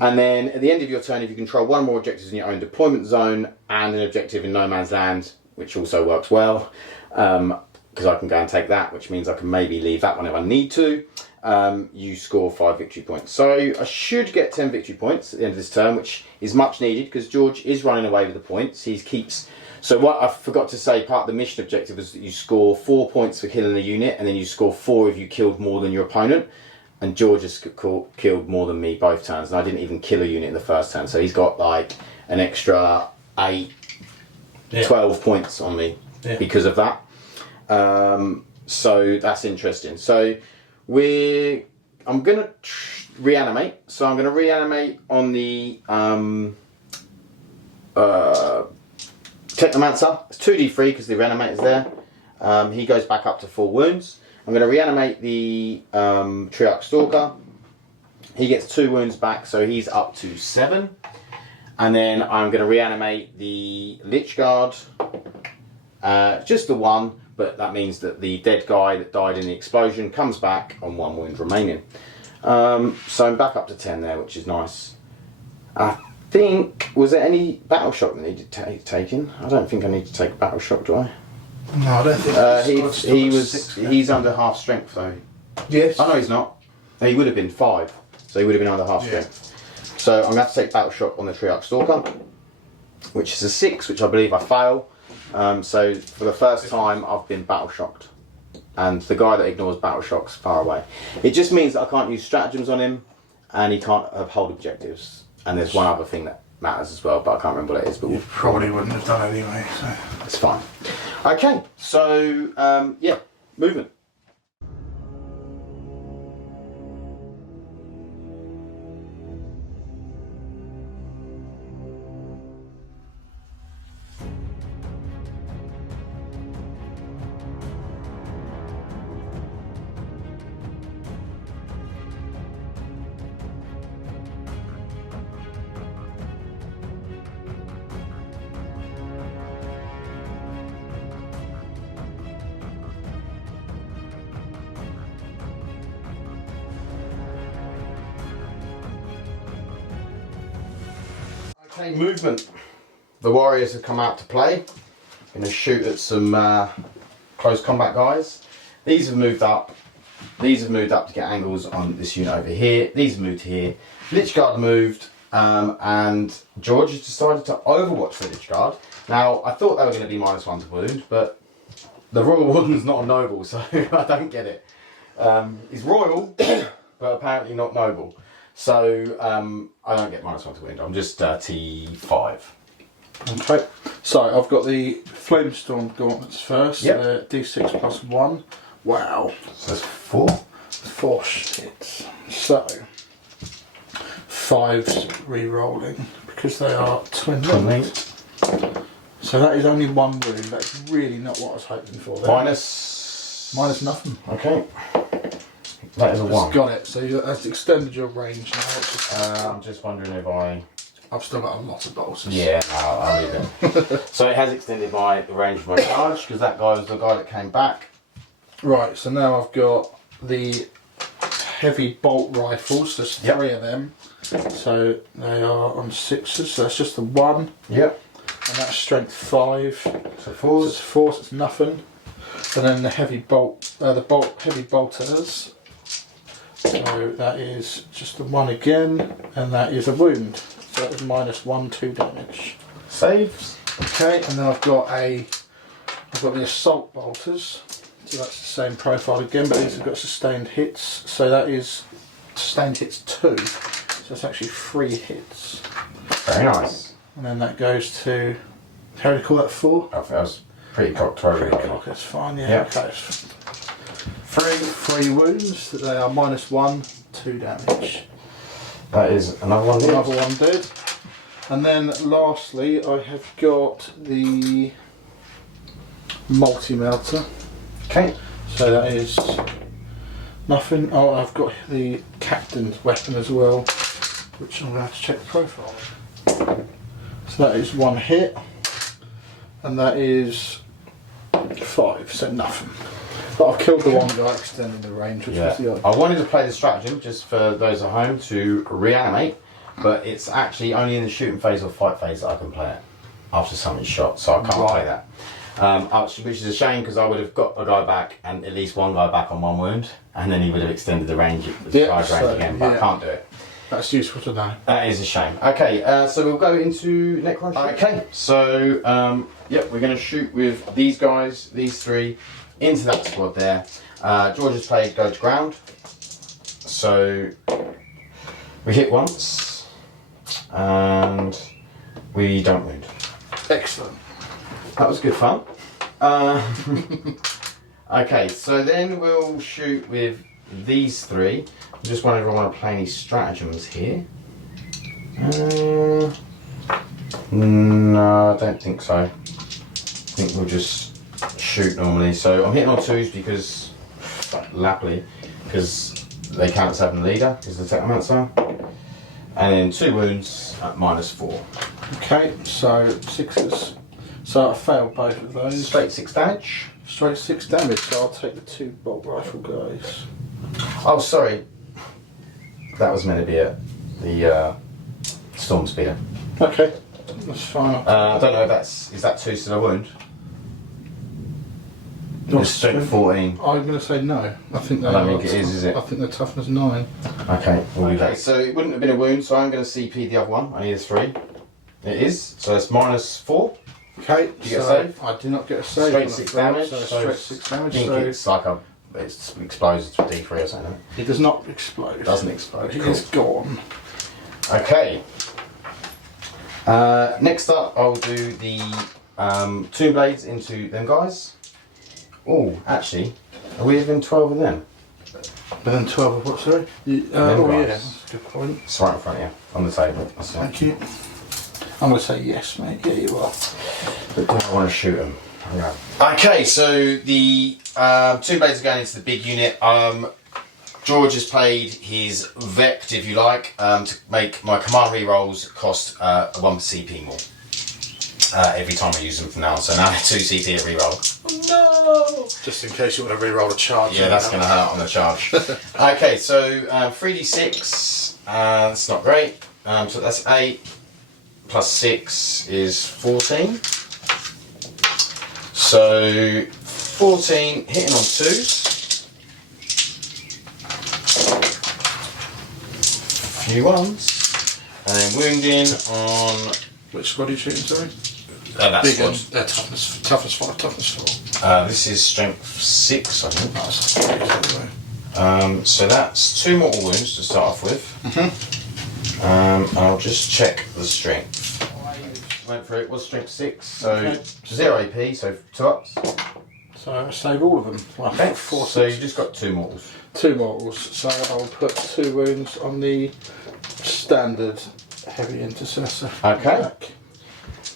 And then at the end of your turn, if you control one more objectives in your own deployment zone and an objective in no man's land, which also works well, because I can go and take that, which means I can maybe leave that one if I need to, you score 5 victory points. So I should get 10 victory points at the end of this turn, which is much needed because George is running away with the points. He keeps... So what I forgot to say, part of the mission objective is that you score 4 points for killing a unit, and then you score 4 if you killed more than your opponent. And George has killed more than me both turns, and I didn't even kill a unit in the first turn. So he's got like an extra 8, 12 points on me because of that. So that's interesting. So I'm going to reanimate. So I'm going to reanimate on the Technomancer. It's 2d3 because the Reanimator's there. He goes back up to 4 wounds. I'm going to reanimate the Triarch Stalker. He gets 2 wounds back, so he's up to 7. And then I'm going to reanimate the Lich Guard. Just the 1, but that means that the dead guy that died in the explosion comes back on 1 wound remaining. So I'm back up to 10 there, which is nice. I think, was there any battle shock that needed taking? I don't think I need to take a battle shock, do I? No, I don't think he's under half strength though. Yes. Oh no, he's not. He would have been 5, so he would have been under half strength. So I'm going to have to take battle shock on the Triarch Stalker, which is a 6, which I believe I fail. So for the first time I've been battle shocked, and the guy that ignores battle shocks far away. It just means that I can't use stratagems on him, and he can't uphold objectives. And there's one other thing that matters as well, but I can't remember what it is. But you probably wouldn't have done anyway, so it's fine. Okay, so yeah, movement. Okay, movement. The warriors have come out to play. Going to shoot at some close combat guys. These have moved up. These have moved up to get angles on this unit over here. These have moved here. Lich Guard moved, and George has decided to overwatch for Lich Guard. Now, I thought they were going to be -1 to wound, but the Royal Warden's not a noble, so I don't get it. He's royal, but apparently not noble. So I don't get -1 to wound. I'm just T5. Okay. So I've got the Flamestorm gauntlets first. Yep. D6 +1. Wow. So that's 4. 4 hits. So 5's re-rolling because they are twin linked. So that is only 1 wound. That's really not what I was hoping for there. Minus nothing. Okay. That is a 1. Got it. So that's extended your range now. I'm just wondering if I've still got a lot of bolts. Yeah, I'll leave it. So it has extended the range of my charge because that guy was the guy that came back. Right, so now I've got the heavy bolt rifles. There's 3 of them. So they are on 6s. So that's just the 1. Yep. And that's strength 5. So 4. So it's 4, so it's nothing. And then the heavy heavy bolters. So that is just the 1 again, and that is a wound. So that is -1, 2 damage. Saves. Okay, and then I've got the assault bolters. So that's the same profile again, but these have got sustained hits. So that is sustained hits 2. So that's actually 3 hits. Very nice. And then that goes to, how do you call that, 4? I think that was pretty cocked over. Pretty cock, that's fine, yeah. Yep. Okay. 3 wounds, they are -1, 2 damage. That is another one. Another one dead. And then lastly, I have got the multi-melter. Okay. So that is nothing. Oh, I've got the captain's weapon as well, which I'm going to have to check the profile. So that is 1 hit, and that is 5, so nothing. But I've killed the one guy extending the range, which was the other. I wanted to play the stratagem, just for those at home, to reanimate, but it's actually only in the shooting phase or fight phase that I can play it after somebody's shot, so I can't play that. Which is a shame, because I would have got a guy back and at least one guy back on 1 wound, and then he would have extended the range, range again, but I can't do it. That's useful to know. That is a shame. Okay, so we'll go into Necron. Okay, so yep, we're going to shoot with these guys, these 3, into that squad there. George has played go to ground, so we hit once and we don't wound. Excellent. That was good fun. Okay, so then we'll shoot with these 3. I just wondering if I want to play any stratagems here. No, I don't think so. I think we'll just shoot normally. So I'm hitting on 2s because, lappily, because they count as having a leader, is the Technomancer. And then 2 wounds at -4. Okay, so 6s. So I failed both of those. Straight 6 damage. Straight 6 damage, so I'll take the 2 bolt rifle guys. Oh, sorry. That was meant to be the Storm Speeder. Okay, that's fine. I don't know if is that 2 still a wound? It's strength 14. I'm going to say no. I think they I don't think it is it? I think they're toughness 9. Okay, we'll leave that. So it wouldn't have been a wound, so I'm going to CP the other one. I need a 3. It is, so it's -4. Okay, Do you get a save? I do not get a save. Straight 6 damage. So So straight 6 damage. I think So it's like it explodes to D3 or something. it does not explode. It doesn't explode. It Cool. is gone. Okay. Next up, I'll do the Tomb Blades into them guys. Oh, actually, are we even 12 of them? Then 12 of what, sorry? Oh, yeah, that's a good point. It's right in front of you, on the table. That's it. Thank you. I'm going to say yes, mate. Yeah, you are. But do I want to shoot them? Yeah. Okay, so the Tomb Blades are going into the big unit. George has played his Vect, if you like, to make my command rerolls cost 1 CP more. Every time I use them from now on. So now 2 CP a reroll. No! Just in case you want to re-roll a charge. Yeah, that's going to hurt on the charge. Okay, so 3d6, that's not great. So that's 8 plus 6 is 14. So 14 hitting on 2s. Few 1s. And then wounding on... Which squad are you shooting, sorry? That's Big squad. toughness 5, toughness 4. This is strength 6, I think. Nice. Anyway. So that's 2 mortal wounds to start off with. I'll just check the strength. Went through it, was strength 6, so Okay. 0 AP, so 2 ups. So I save all of them. Well, Okay, 4, so 6. you just got 2 mortals. 2 mortals. So I'll put 2 wounds on the standard heavy intercessor. Okay. Back.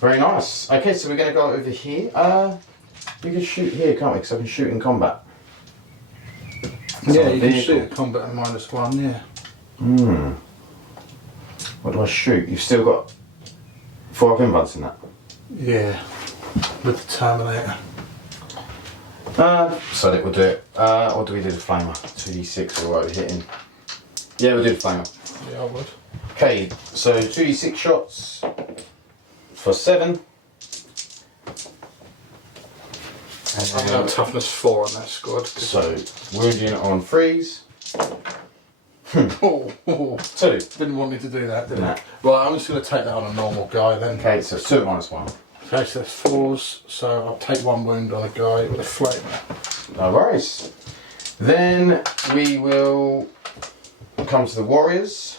Very nice. Okay, so we're going to go over here. We can shoot here, can't we? Because I can shoot in combat. Yeah, you can vehicle. shoot at combat at -1, yeah. What do I shoot? You've still got 4 up invites in that. Yeah, with the Terminator. So that we'll do it. Or do we do the flamer? 2d6 or what we're hitting? Yeah, we'll do the flamer. Yeah, I would. Okay, so 2d6 shots for 7. I've got toughness 4 on that squad. So wounding on 3s. Oh, 2. didn't want me to do that, did No. I? Well, I'm just going to take that on a normal guy then. Okay, so 2 at -1. Okay, so that's 4s, so I'll take 1 wound on a guy with a flamer. No worries. Then we will come to the warriors,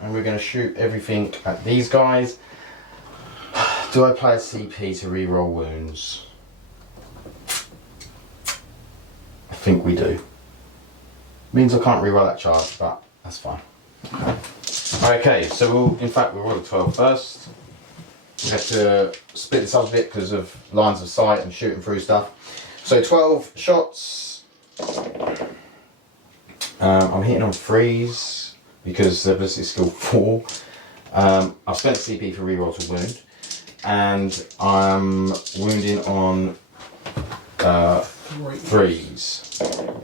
and we're going to shoot everything at these guys. Do I play a CP to reroll wounds? I think we do. Means I can't reroll that charge, but that's fine. Okay, so we'll roll a 12 first. We have to split this up a bit because of lines of sight and shooting through stuff. So 12 shots. I'm hitting on 3s because the ballistic skill 4. I've spent CP for reroll to wound, and I'm wounding on 3s.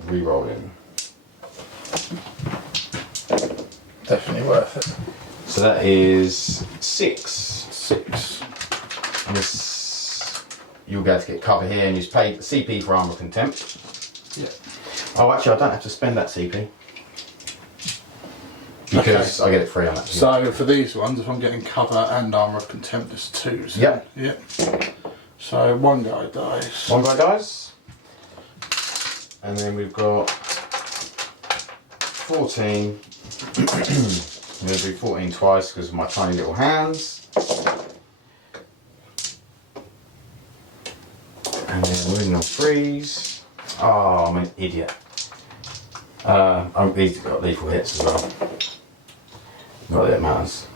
Rerolling. Definitely worth it. So that is 6. 6. And this, you'll be able to get cover here and use CP for armor contempt. Yeah. Oh, actually, I don't have to spend that CP. Because I get it free on that. So for these ones, if I'm getting cover and armour of contempt, it's 2s. Yep. Yep. So one guy dies. One guy dies. And then we've got 14. I'm going to do 14 twice because of my tiny little hands. And then moving on 3s. Oh, I'm an idiot. These have got lethal hits as well. Not that it matters.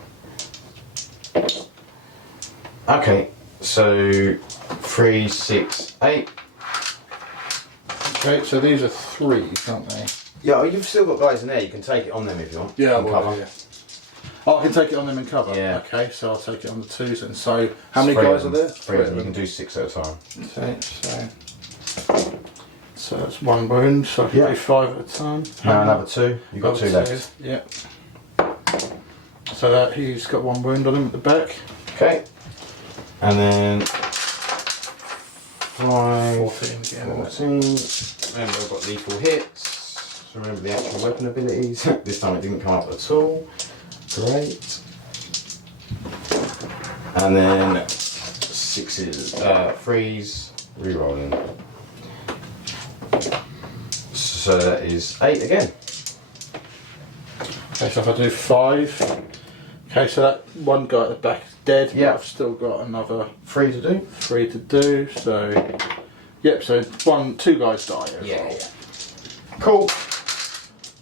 Okay, so 3, 6, 8. Okay, so these are 3s, aren't they? Yeah, you've still got guys in there. You can take it on them if you want. Yeah, and cover. yeah. Oh, I can take it on them in cover? Yeah. Okay, so I'll take it on the 2s then. So, how many guys are there? 3 of them. You can do 6 at a time. Okay, so that's 1 wound, so I can do 5 at a time. Now another 2. You've got 2 left. Yeah. So that he's got 1 wound on him at the back. Okay. And then 5, 14 again. 14. Remember, I've got lethal hits. So remember the actual weapon abilities. This time it didn't come up at all. Great. And then 6s, 3s, rerolling. So that is 8 again. Okay, so if I do 5. Okay, so that one guy at the back is dead. Yeah. I've still got another 3 to do. 3 to do. So, yep. So 2 guys die. As well. Cool.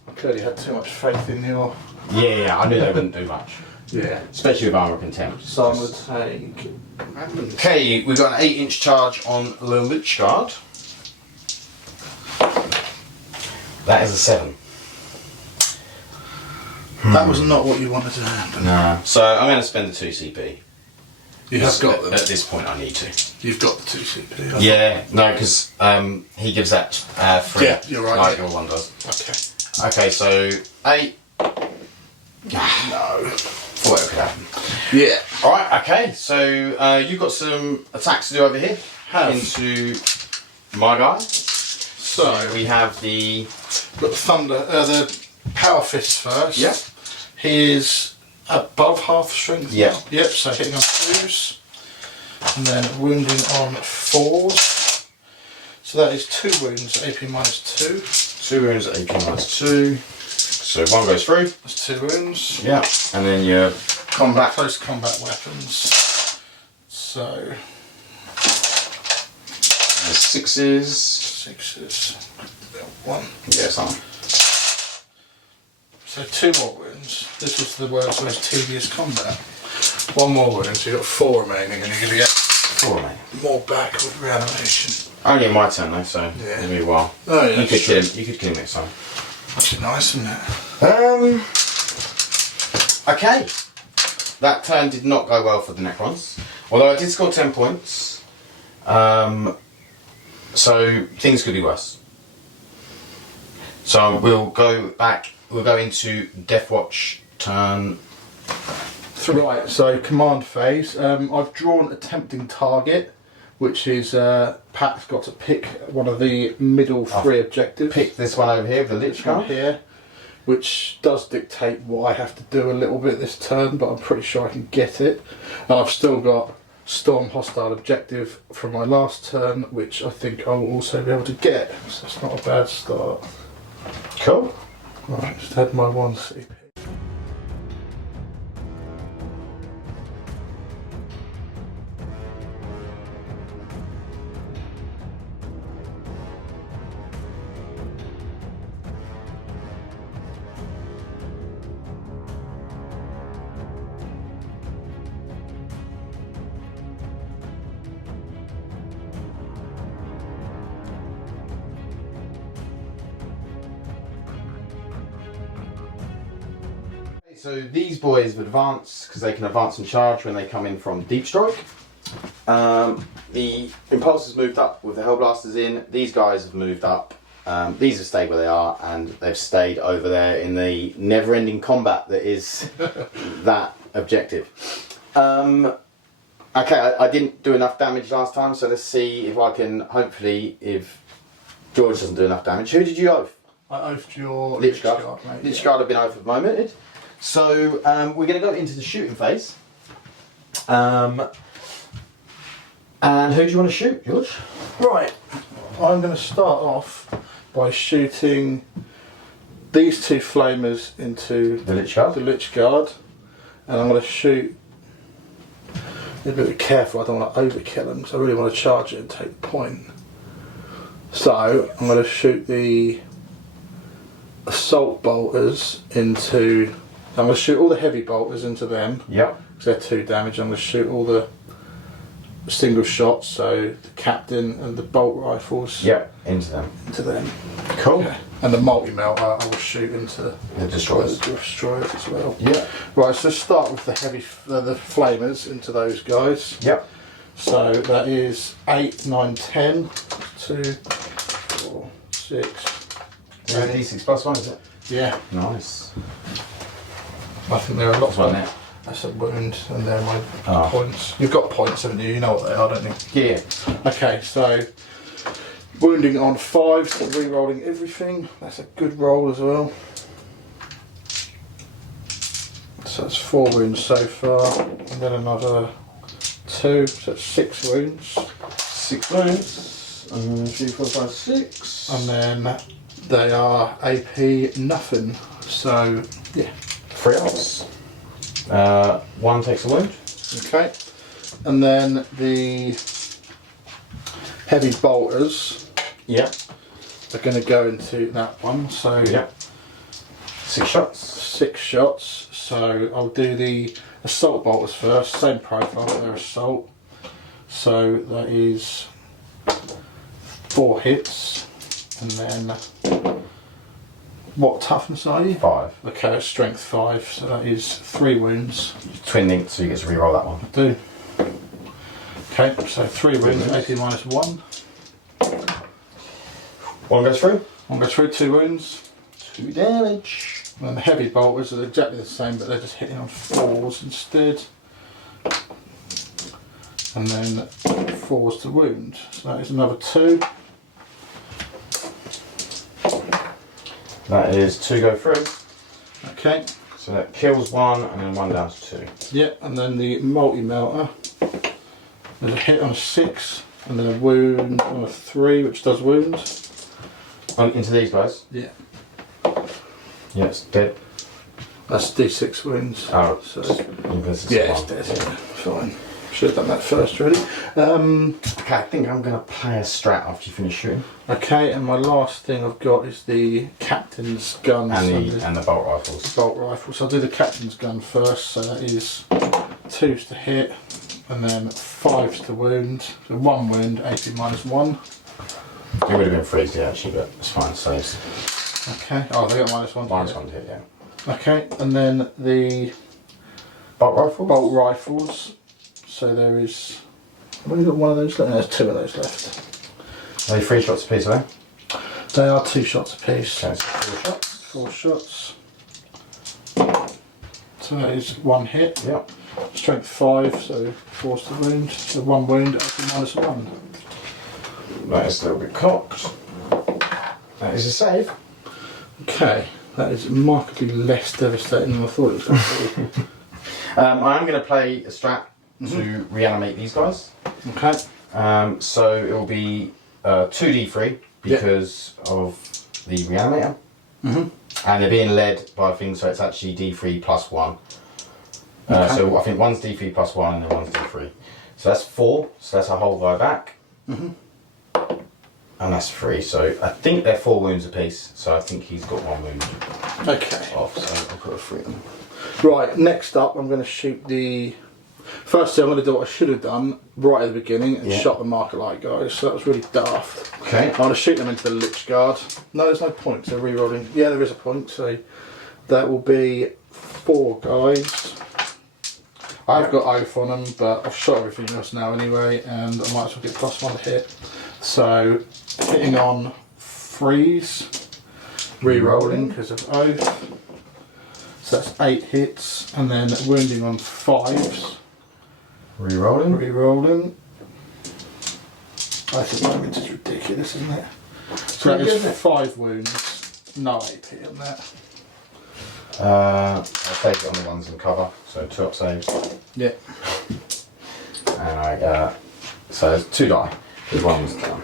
I clearly had too much faith in your. Yeah, I knew they wouldn't do much. Yeah. Especially with armor contempt. So I'm gonna take. Okay, we've got an 8-inch charge on the Lich Guard. That is a 7. That was not what you wanted to happen. No. So I'm going to spend the 2 CP. You have got them. At this point, I need to. You've got the 2 CP. Yeah, no, because he gives that free. Yeah, you're right. Like your one does. Okay. Okay, so 8. No. Thought it could happen. Yeah. Alright, okay, so you've got some attacks to do over here. Into my guy. So We have the. got the thunder, the power fist first. Yeah. He is above half strength. Yeah. Now. Yep. So hitting on 2s, and then wounding on 4s. So that is 2 wounds, AP -2. 2 wounds at AP -2. So 1 goes through. That's 2 wounds. Yeah. And then your combat. Close combat weapons. So 6s. 6s. 1. Yeah, some. So 2 more wounds. This was the world's most tedious combat. 1 more wound, so you've got 4 remaining, and you're going to get 4 remaining. more back with reanimation. Only my turn though, so Yeah. it'll be a while. Oh yeah, You could kill him. You could kill him next time. That's nice, isn't it? Okay. That turn did not go well for the Necrons. Although I did score 10 points. So things could be worse. So we'll go back. We'll go into Deathwatch Turn. Right, so command phase. I've drawn a tempting target, which is Pat's got to pick one of the middle 3 objectives. Pick this one over here, the Lich One Guard. here, which does dictate what I have to do a little bit this turn, but I'm pretty sure I can get it. And I've still got Storm Hostile objective from my last turn, which I think I will also be able to get. So that's not a bad start. Cool. Right, just had my 1 CP. so these boys would advance because they can advance and charge when they come in from deep strike. The impulsors moved up with the Hellblasters in. These guys have moved up. These have stayed where they are, and they've stayed over there in the never-ending combat that is that objective. Okay, I didn't do enough damage last time, so let's see if I can, hopefully, if George doesn't do enough damage. Who did you oath? I oathed your Lich Guard. mate. Lich Guard have been oath at the moment. So we're going to go into the shooting phase. And who do you want to shoot, George? Right, I'm going to start off by shooting these two flamers into The Lich Guard. the Lich Guard, and I'm going to shoot. Be a bit careful, I don't want to overkill them because I really want to charge it and take the point. So I'm going to shoot the assault bolters into. I'm going to shoot all the heavy bolters into them. Yep. Because they're 2 damage. I'm going to shoot all the single shots, so the captain and the bolt rifles. Yep, into them. Into them. Cool. Okay. And the multi-melt I will shoot into The destroyers. the destroyers as well. Yeah. Right, so start with the heavy, the flamers into those guys. Yep. So that is 8, 9, 10, 2, 4, 6. D6 plus 1, is it? Yeah, Nice. I think there are lots Well, of now. That's a wound, and they're my Oh. points. You've got points, haven't you? You know what they are, don't you? Yeah. Okay, so wounding on 5, so re-rolling everything. That's a good roll as well. So that's 4 wounds so far, and then another 2, so that's 6 wounds. 6 wounds. 3, 4, 5, 6. And then they are AP nothing. So yeah. 3 ups. 1 takes a wound. Okay. And then the heavy bolters Yep. are going to go into that one. So Yep. 6 shots. 6 shots. So I'll do the assault bolters first. Same profile, but they're assault. So that is 4 hits. And then what toughness are you? 5. Okay, strength 5. So that is 3 wounds. Twin linked, so you get to re-roll that one. Do. Okay, so 3 wounds, AP minus 1. 1 goes through. 1 goes through, 2 wounds. 2 damage. And the heavy bolters are exactly the same, but they're just hitting on 4s instead. And then 4s to wound. So that is another 2. That is 2 go through. Okay. So that kills 1 and then 1 down to 2. Yeah, and then the multi-melter. There's a hit on a 6, and then a wound on a 3, which does wounds. Into these guys. Yeah. Yeah, it's dead. That's D6 wounds. Oh, So yeah, it's dead. Yeah. Fine. Should have done that first, really. Okay, I think I'm going to play a strat after you finish shooting. Okay, and my last thing I've got is the captain's gun. And the bolt rifles. Bolt rifle. So I'll do the captain's gun first. So that is 2s to hit, and then 5s to wound. So 1 wound, AP minus 1. It would have been freezed, yeah, actually, but it's fine. Saves. Okay. Oh, they got minus 1. Minus 1 to hit, yeah. Okay, and then the Bolt rifle? bolt rifles. So there is. I've only got 1 of those left. There's 2 of those left. Are they 3 shots apiece, are they? They are 2 shots apiece. Okay, so 4 shots. 4 shots. So that is 1 hit. Yep. Strength 5, so 4's to wound. So 1 wound, AP minus 1. That is a little bit cocked. That is a save. Okay, that is markedly less devastating than I thought it was going to be. I am going to play a strat to reanimate these guys. Okay. So it will be 2d3 because of the reanimator. And they're being led by things, so it's actually d3 plus 1. Okay. So I think one's d3 plus 1 and then one's d3. So that's 4, so that's a whole guy back. And that's 3, so I think they're 4 wounds apiece, so I think he's got 1 wound Okay. off, so I'll put a 3 on. Right, next up I'm going to shoot the... Firstly I'm going to do what I should have done right at the beginning and shot the marker light guys, so that was really daft. Okay. I'm going to shoot them into the Lich Guard. No, there's no point, so re-rolling. Yeah, there is a point, so That will be 4 guys. I've got oath on them, but I've shot everything else now anyway, and I might as well get +1 to hit. So hitting on 3s, re-rolling because of oath. So that's 8 hits, and then wounding on 5s. Re-rolling. Re-rolling. I think that is ridiculous, isn't it? So that is 5 wounds, no AP on that. I'll take it on the ones in cover, so 2 up saves. Yeah. And I get, so there's 2 die, because 1 was down.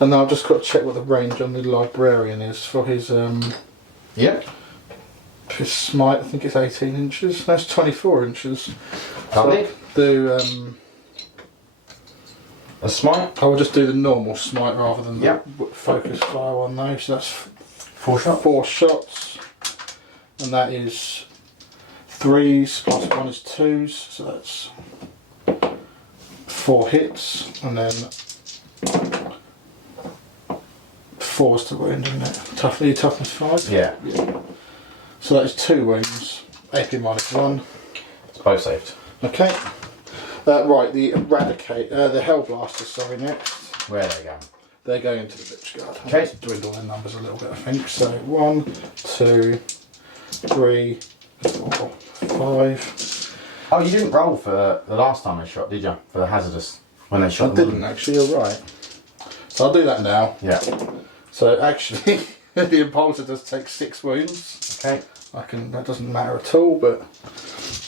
And now I've just got to check what the range on the librarian is for his Yep. his smite. I think it's 18 inches. That's 24 inches. Lovely. So do A smite. I will just do the normal smite rather than Yep. the focus fire one though. So that's 4 shots. 4 shots, and that is 3s plus 1 is 2s. So that's 4 hits, and then 4s to wound, isn't it? Toughness 5. Yeah. So that is 2 wounds. AP -1. It's both saved. Okay. Right, the Eradicate, the Hellblasters, sorry, next. Where are they going? They're going into the Lich Guard. Okay. Let's dwindle their numbers a little bit, I think. So 1, 2, 3, 4, 5. Oh, you didn't roll for the last time they shot, did you? For the hazardous, when they I shot didn't actually, you're right. So I'll do that now. Yeah. So actually, the Impulsor does take 6 wounds. Okay. That doesn't matter at all, but...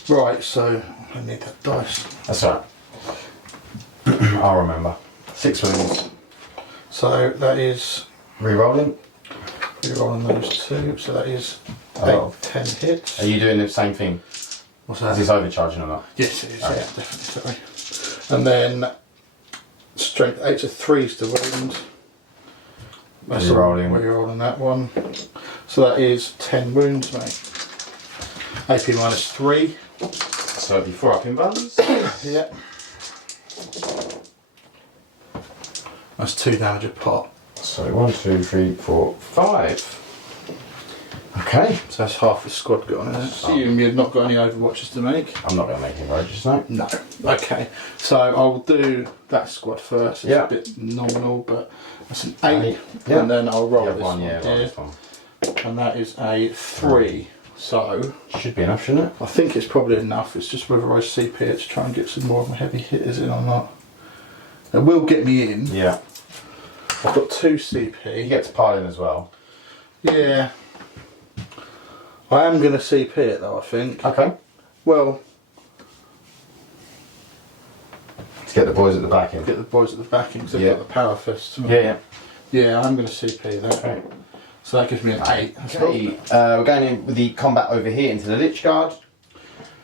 Right, so I need that dice. That's all right. I'll remember. 6 wounds. So that is... Re-rolling. Re-rolling those 2, so that is 8, Oh. 10 hits. Are you doing the same thing? What's Is that? this overcharging or not? Yes, it is, Oh, yeah, yeah. definitely, sorry. And then strength 8 to 3s to wound. That's all Re-rolling. Re-rolling that one. So that is 10 wounds, mate. AP -3. So it'll be 4 up in buttons. Yeah. That's 2 damage a pot. So 1, 2, 3, 4, 5. Okay. So that's half the squad gone, isn't it? Assume you've not got any Overwatches to make. I'm not going to make him rogue just now. No. Okay. So I'll do that squad first. It's Yeah. a bit nominal, but that's an 8. Yeah. And then I'll roll Yeah, this one, one yeah, roll here. this one. And that is a 3. So Should be enough, shouldn't it? I think it's probably enough. It's just whether I CP it to try and get some more of my heavy hitters in or not. It will get me in. Yeah. I've got 2 You CP. get to pile in as well. Yeah. I am going to CP it though, I think. Okay. Well, To get the boys at the back in. get the boys at the backing because they've Yeah. got the power fists. Yeah, yeah. Yeah, I'm going to CP that. Okay. So that gives me an 8. Okay. We're going in with the combat over here into the Lich Guard.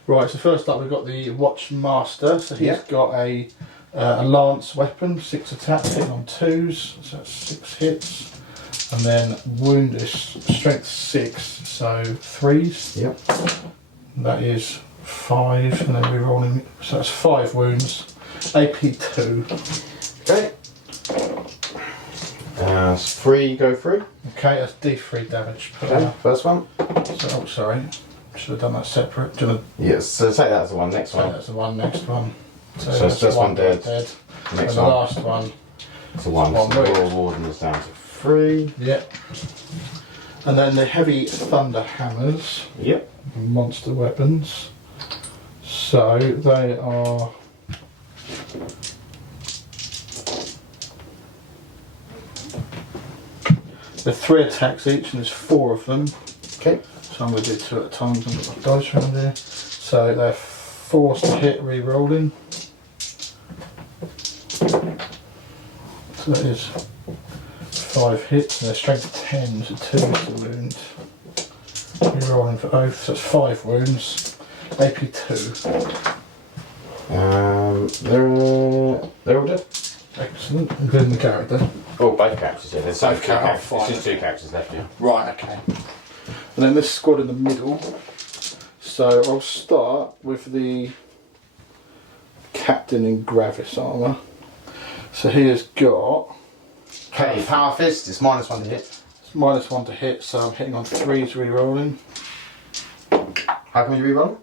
Right, so first up we've got the Watchmaster. So he's Yeah. got a lance weapon, 6 attack, hitting on 2s, so that's 6 hits. And then wound is strength 6, so 3s. Yep. That is 5, and then we're rolling, so that's 5 wounds. AP 2. Okay. 3 go through. Okay, that's D3 damage per. Okay. First one. So, oh, sorry, should have done that separate. Do you want Yes. So take that as the one. Next to say one. that's the one, next one. So it's just one dead. And Next the one. last one. It's the one. One So the wound. Warden is down to 3. Yep. And then the heavy thunder hammers, Yep. monster weapons. So they are. They're 3 attacks each, and there's 4 of them. Okay. So I'm going to do 2 at a time. I've got my dice around there. So they're forced to hit, re-rolling. So that is 5 hits, and their strength 10, so 2 is the wound. Re-rolling for oath, so that's 5 wounds. AP 2. They're all dead. Excellent, including the character. Oh, both characters. Yeah. There's Both two characters, characters. fine. It's just 2 characters left. Yeah. Right, okay. And then this squad in the middle. So I'll start with the captain in Gravis armour. So he has got. Okay. Power fist. It's -1 to hit. It's -1 to hit, so I'm hitting on 3s re-rolling. How can you reroll?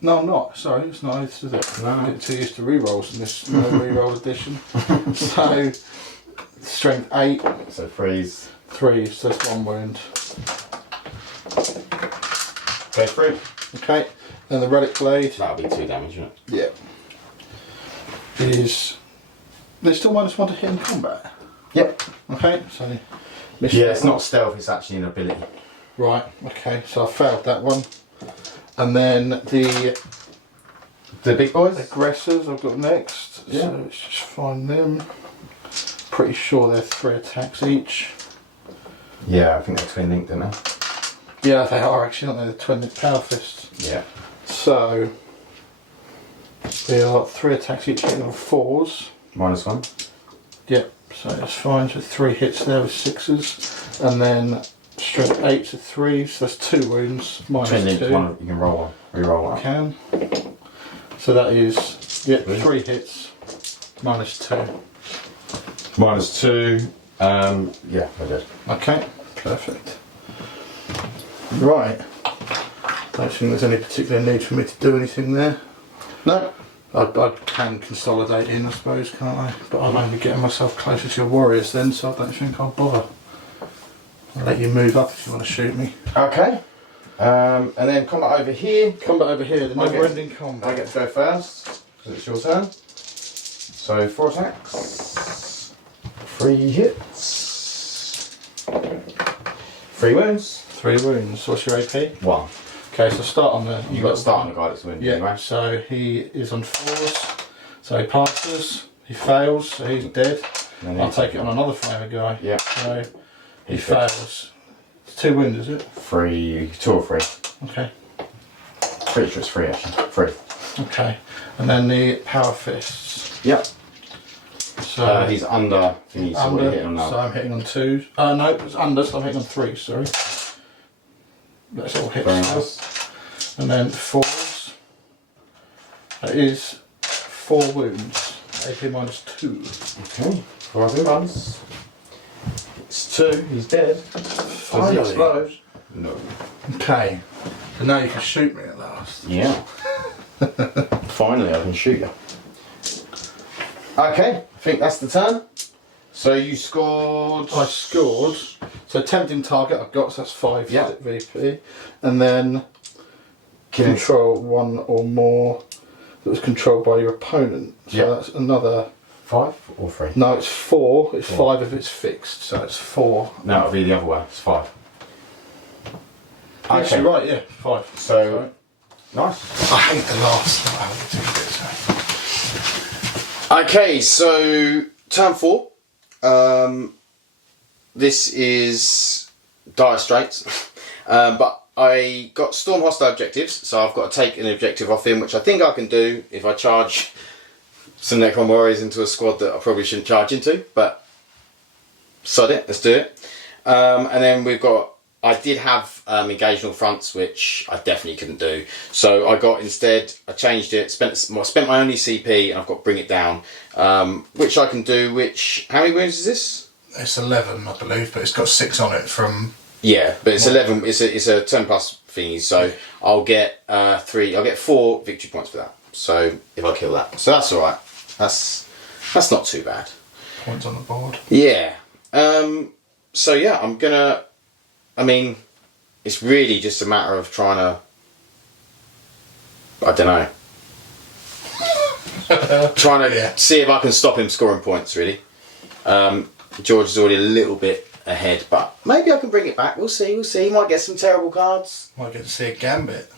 No, I'm not. Sorry, it's not. It's I'm getting too used to rerolls in this reroll edition. So, strength 8. So freeze. 3, so that's 1 wound. Go through. Okay, then the Relic Blade. That'll be 2 damage, won't Yeah. it? Is. There's still -1 to hit in combat? Yep. Okay, so. Yeah, it's not stealth, it's actually an ability. Right, okay, so I failed that one. And then the big boys? aggressors I've got next. Yeah. So let's just find them. Pretty sure they're 3 attacks each. Yeah, I think they're twin linked, aren't they? Yeah, they are actually, aren't they? The twin power fists. Yeah. So they are 3 attacks each, hitting on 4s. -1. Yep, so that's fine. So 3 hits there with 6s. And then strength 8 to 3, so that's 2 wounds. Twin linked, -2. one, you can roll one. Reroll one. Can. So that is, yep, 3 hits, -2. -2. Yeah, I did. Okay, perfect. Right. Don't think there's any particular need for me to do anything there. No. I can consolidate in, I suppose, can't I? But I'm only getting myself closer to your warriors then, so I don't think I'll bother. I'll let you move up if you want to shoot me. Okay. And then combat over here. Combat over here, the never-ending combat. I get to go first, because it's your turn. So 4 attacks. 3 hits. 3 wounds. 3 wounds. What's your AP? 1. Okay, so start on the... You've got to start on the guy that's wounded anyway. Yeah, so he is on 4s. So he passes, he fails, so he's dead. I'll take it on another flavor guy. Yeah. So he fails. It's 2 wounds, is it? 3, 2 or 3. Okay. Pretty sure it's 3 actually. 3. Okay. And then the power fists. Yep. So he's under. So what are you hitting on now? so I'm hitting on 2. No, it's under, so I'm hitting on 3, sorry. That's all hits. Very still. nice. And then 4s. That is 4 wounds. AP -2. Okay. 4 runs. It's 2. He's dead. Does he explode? No. Okay. So now you can shoot me at last. Yeah. Finally, I can shoot you. Okay, I think that's the turn. So you scored. I scored. So tempting target I've got, so that's 5 Yeah. VP. And then control 1 or more that was controlled by your opponent. So Yeah. that's another. 5 or 3? No, it's 4. It's 4. 5 if it's fixed. So it's 4. No, it'll be the other way. It's 5. Yes, you're right, yeah, 5. So, sorry. nice. I hate the last. I hate to do this. Okay, so turn 4. This is dire straits, but I got storm hostile objectives, so I've got to take an objective off him, which I think I can do if I charge some Necron warriors into a squad that I probably shouldn't charge into, but sod it, let's do it. And then we've got, I did have engagement fronts, which I definitely couldn't do. So I got instead, I changed it, spent my only CP, and I've got bring it down, which I can do. Which, how many wounds is this? It's 11, I believe, but it's got 6 on it from. Yeah, but it's 11. It's a 10 plus thingy, so I'll get 3. I'll get 4 victory points for that. So if I kill that, so that's all right. That's not too bad. Points on the board. Yeah. So yeah, I'm gonna. I mean, it's really just a matter of trying to. I don't know. Trying to see if I can stop him scoring points. Really. George is already a little bit ahead, but maybe I can bring it back. We'll see. We'll see. He might get some terrible cards. Might get to see a Gambit.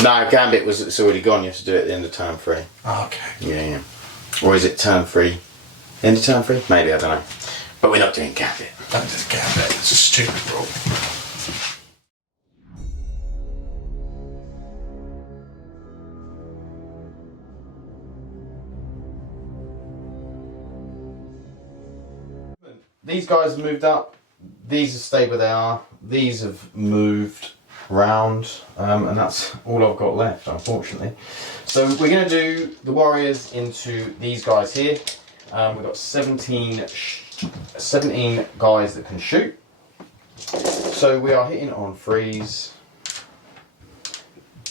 No, Gambit it's already gone. You have to do it at the end of turn 3. Oh, okay. Yeah. Or is it turn 3? End of turn 3? Maybe, I don't know. But we're not doing Gambit. Don't do Gambit. It's a stupid rule. These guys have moved up. These have stayed where they are. These have moved round, and that's all I've got left, unfortunately. So we're going to do the warriors into these guys here. We've got 17 guys that can shoot. So we are hitting on freeze.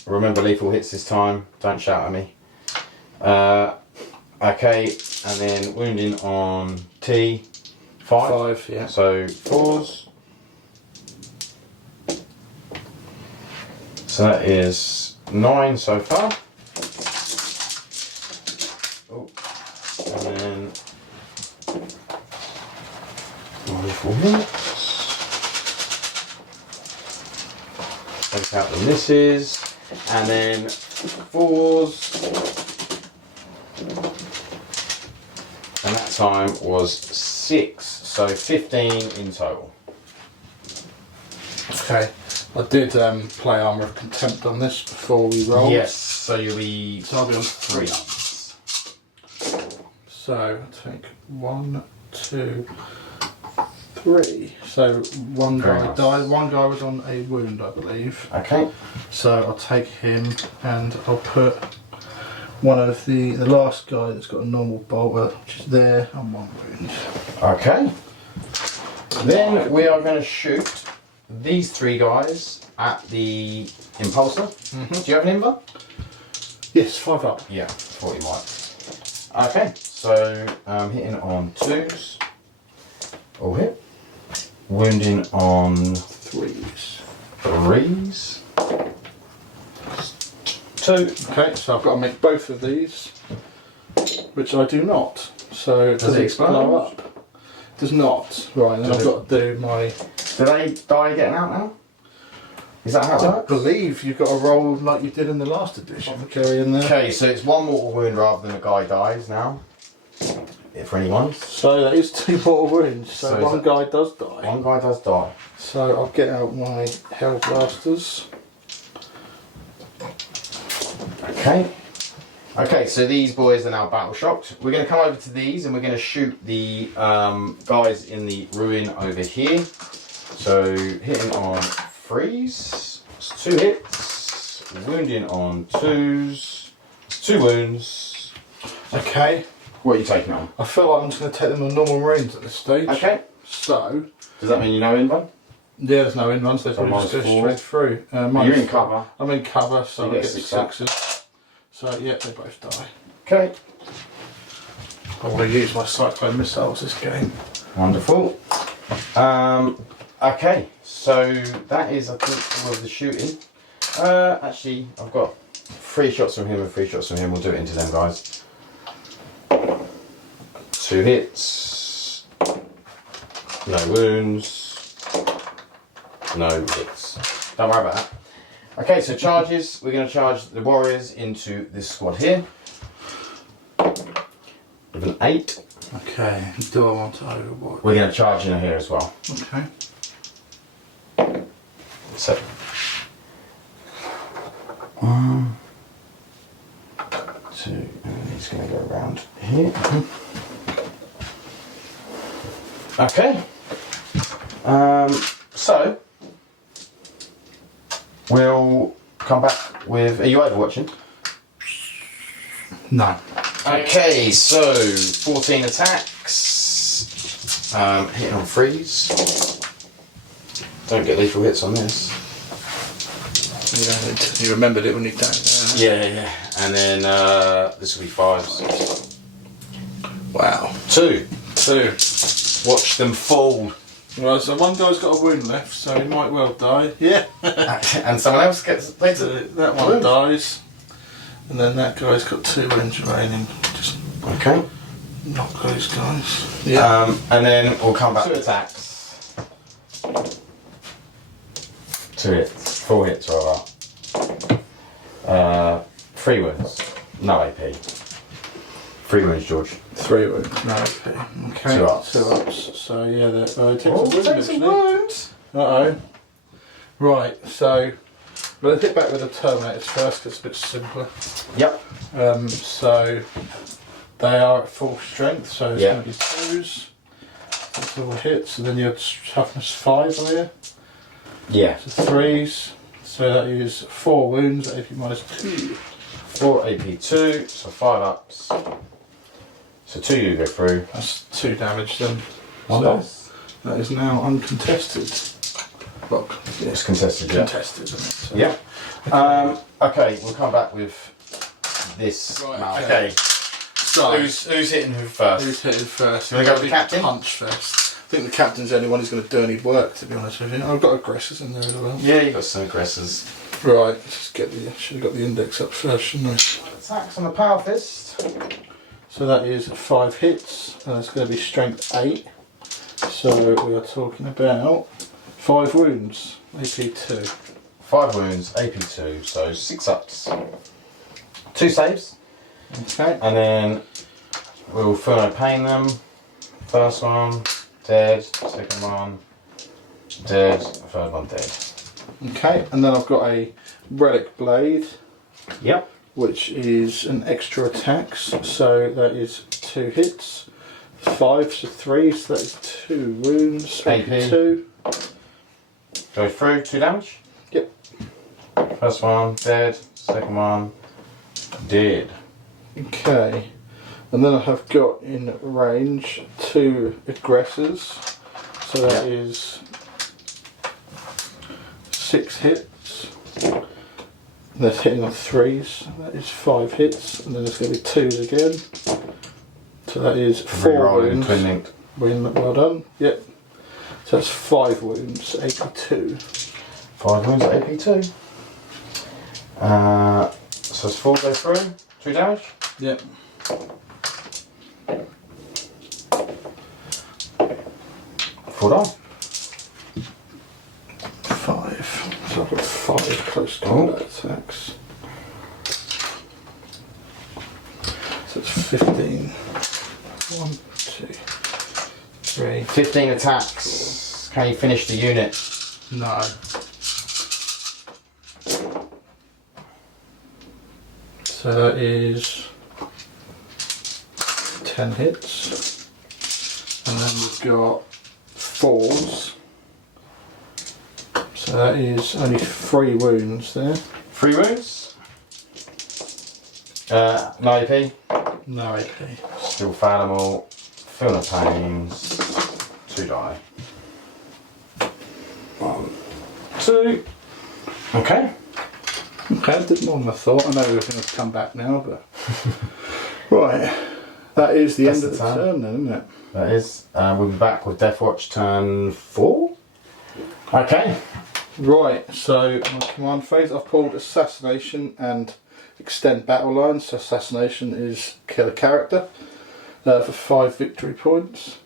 Remember lethal hits this time. Don't shout at me. Okay, and then wounding on T. 5. 5, yeah. So 4s. So that is 9 so far. Oh, and then lethal hits. Take out the misses, and then 4s. And that time was 6, so 15 in total. Okay, I did play Armour of Contempt on this before we rolled. Yes, so you'll be. So I'll be on 3. 3 ups. So I take 1, 2, 3. So one Very guy nice. died. One guy was on a wound, I believe. Okay. So I'll take him and I'll put one of the last guy that's got a normal bolter, which is there, on 1 wound. Okay. Then we are going to shoot these 3 guys at the impulsor. Do you have an invar? Yes, 5 up. Yeah, 40 might. Okay, so hitting on 2s. All hit. Wounding on 3s. 3s. 2. Okay, so I've got to make both of these, which I do not. So Does it explode? blow up? Does not. Right, then Does I've got to do my. Do they die getting out now? Is that how it I works? believe you've got to roll like you did in the last edition. Carry in there. Okay, so it's 1 mortal wound rather than a guy dies now. For anyone. So that is 2 mortal wounds. So, So is one that- guy does die. One guy does die. So I'll get out my Hell Blasters. Okay. Okay, so these boys are now battle shocked. We're going to come over to these and we're going to shoot the guys in the ruin over here. So hitting on 3s, it's 2 hits, wounding on 2s, 2 wounds. Okay. What are you taking on? I feel like I'm just going to take them on normal range at this stage. Okay. So, Does that mean you know inbound? yeah, there's no in runs, so So probably just go -4. straight through. You're minus in cover. I'm in cover, so You I get get 6 up. 6s. So, yeah, they both die. Okay. I want to use my Cyclone missiles this game. Wonderful. Okay, so that is, I think, all of the shooting. Actually, I've got 3 shots from him and 3 shots from him. We'll do it into them, guys. 2 hits. No wounds. No hits. Don't worry about that. Okay, so charges. We're going to charge the warriors into this squad here. With an 8. Okay, do I want to overwatch? We're going to charge in here as well. Okay. So, 1, 2, and he's going to go around here. Okay. So we'll come back with. Are you overwatching? No. Okay, so 14 attacks. Hitting on 3s. Don't get lethal hits on this. Yeah, you remembered it when you don't. Yeah. And then this will be 5s. Wow. 2. 2. Watch them fall. Right, so one guy's got a wound left, so he might well die. Yeah. And someone else gets played. So that one dies. And then that guy's got 2 wounds remaining. Just Okay. knock those guys. Yeah. And then we'll come back 2 to attacks. 2 hits. 4 hits rather. 3 wounds. No AP. 3 wounds, George. 3 wounds. No, okay. Okay. 2 ups. 2 ups. So yeah, that takes a wound Take some actually. wounds. Uh-oh. Right, so we'll hit back with the Terminators first because it's a bit simpler. Yep. So they are at full strength, so it's Yeah. going to be 2s. That's all hits, and then your toughness 5 on here. Yeah. So 3s. So that is 4 wounds, AP minus 2. 4 AP 2, so 5 ups. So 2 you go through. That's 2 damage then. 1 So dice. that is now uncontested. Look, It's contested, yeah. contested, isn't it? So, Yeah. Okay, we'll come back with this. Right, Okay. So Who's hitting who first? who's hitting first? You want to go with the captain? Punch first. I think the captain's the only one who's going to do any work, to be honest with you. I've got aggressors in there as well. Yeah, you've got some aggressors. Right, just get the. Should have got the index up first, shouldn't I? Attacks on the power fist. So that is 5 hits, and it's going to be strength 8. So we are talking about 5 wounds, AP 2. 5 wounds, AP 2, so 6 ups. 2 saves. Okay. And then we'll feel no pain them. First one, dead. Second one, dead. Third one, dead. Okay, and then I've got a Relic Blade. Yep. Which is an extra attacks, so that is 2 hits. 5 to 3, so that is 2 wounds. AP. 2. Go through, 2 damage. Yep. First one, dead. Second one, dead. Okay, and then I have got in range 2 aggressors, so that is 6 hits. They're hitting on 3s, that is 5 hits, and then there's going to be 2s again. So that is 4 wounds. Twin linked. Well done, yep. So that's 5 wounds, 82. 5 wounds, AP 2. So it's 4 go through, 2 damage. Yep. 4 down. 5. So I've got 5 close combat attacks. So it's 15. 1, 2, 3. 15 attacks. Can you finish the unit? No. So that is 10 hits. And then we've got 4s. So that is only 3 wounds there. 3 wounds. No AP. No AP. Still fallible. Feel no pains. 2 die. 1, 2. Okay. Okay, I did more than I thought. I know everything has come back now, but right, that is the end of the turn then, isn't it? That is. We'll be back with Deathwatch Turn 4. Okay. Right, so my command phase, I've pulled Assassination and Extend Battle Lines. So Assassination is kill a character for 5 victory points,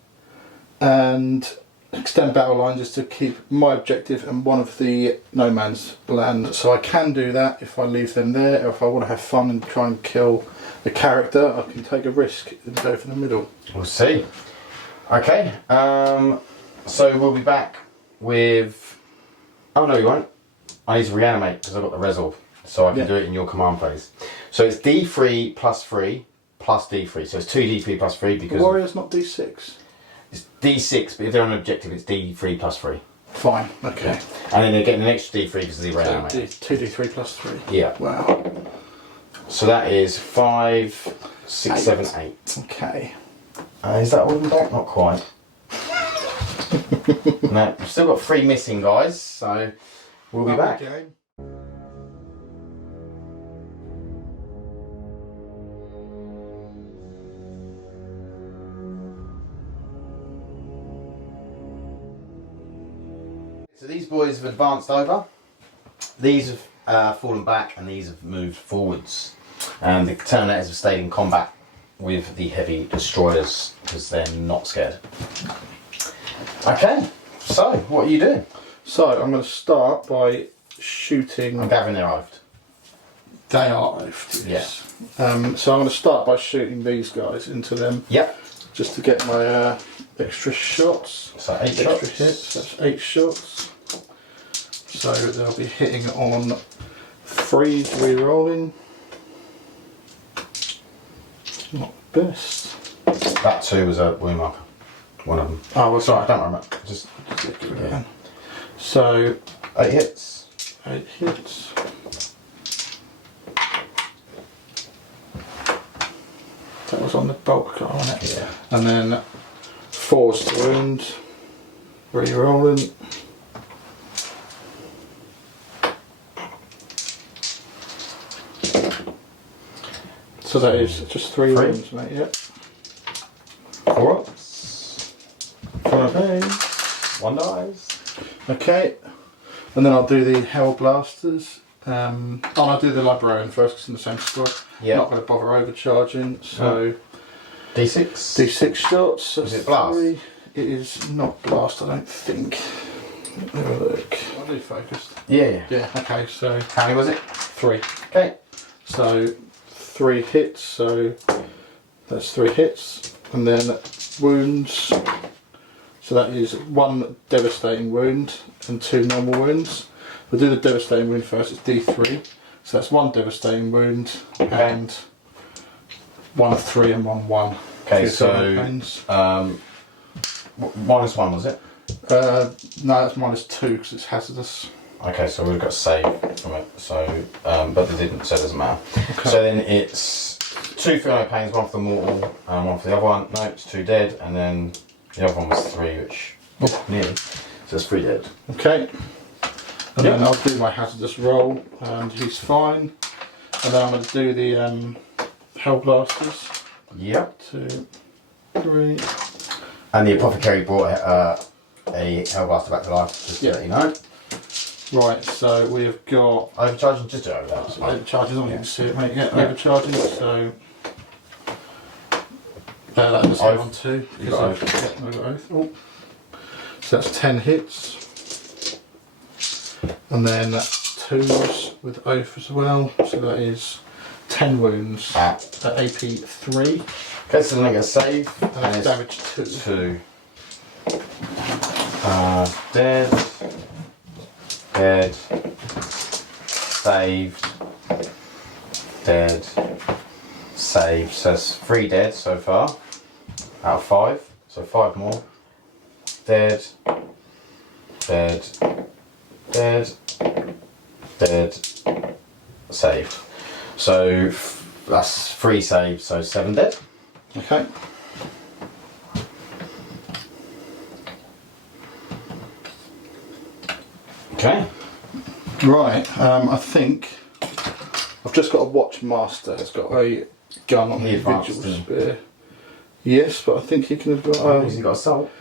and Extend Battle Lines is to keep my objective and one of the no man's land. So I can do that if I leave them there, or if I want to have fun and try and kill the character, I can take a risk and go for the middle. We'll see. Okay. So we'll be back with. Oh no, you won't. I need to reanimate because I've got the Resolve, so I can do it in your command phase. So it's D3 plus 3 plus D3. So it's 2D3 plus 3 because. The warrior's not D6. It's D6, but if they're on an objective, it's D3 plus 3. Fine, okay. And then they're getting an extra D3 because of the So reanimate. 2d3 plus 3. Yeah. Wow. So that is 5, 6, 7, 8. Okay. Is that all back? Not quite. No, we've still got 3 missing guys, so we'll be back. Okay. So these boys have advanced over. These have fallen back and these have moved forwards. And the Terminators have stayed in combat with the heavy destroyers because they're not scared. Okay, so what are you doing? So I'm going to start by shooting. I'm gathering they're arrived. They are oafed, yes. So I'm going to start by shooting these guys into them. Yep. Just to get my extra shots. So 8 extra shots. hits. That's 8 shots. So they'll be hitting on 3 re-rolling. Not best. That 2 was a wound marker. One of them. Oh, well, Sorry, don't remember. Just yeah. So 8 hits. 8 hits. That was on the bulk car, wasn't it? Yeah. And then 4's to wound. Re-rolling. So that is just 3 wounds, mate, yeah. 4 ups. 4 pains. 1 dies. Okay. And then I'll do the Hell Blasters. I'll do the Librarian first because it's in the same squad. Yeah. Not going to bother overcharging, so... D6? D6 shots. So is it blast? 3. It is not blast, I don't think. Let me have a look. I'll do focused. Yeah. Yeah, okay, so... How many was it? 3. Okay. So 3 hits, so that's 3 hits. And then wounds. So that is 1 devastating wound and 2 normal wounds. We'll do the devastating wound first, it's D3. So that's 1 devastating wound and 1 3 and 1 1. Okay, so -1 was it? No, that's -2 because it's hazardous. Okay, so we've got save from it. So, but they didn't, so it doesn't matter. Okay. So then it's 2 Feel No Pains, 1 for the mortal, and 1 for the other one. No, it's 2 dead, and then the other one was 3, which nearly. So it's 3 dead. Okay. And then I'll do my hazardous roll, and he's fine. And then I'm going to do the Hell Blasters. Yep. 2, 3. And the apothecary brought a Hellblaster back to life, just to let you know. Right, so we've got Overcharging, just do over that. overcharges on, you can see it, mate. Yeah, overcharging. So that was hit on 2 You got oath. Yeah, I got oath. Oh. So that's 10 hits, and then 2s with oath as well. So that is 10 wounds at AP 3. Okay, so then I get a save. And it's damage 2. 2. Dead. Dead. Saved. Dead. Saved. So it's 3 dead so far. Out of 5. So 5 more. Dead. Dead. Dead. Dead. Saved. So that's 3 saves, so 7 dead. Okay. Okay. Right, I think I've just got a Watchmaster. It's got a gun on the individual spear. Yes, but I think he can have got. Has he got assault?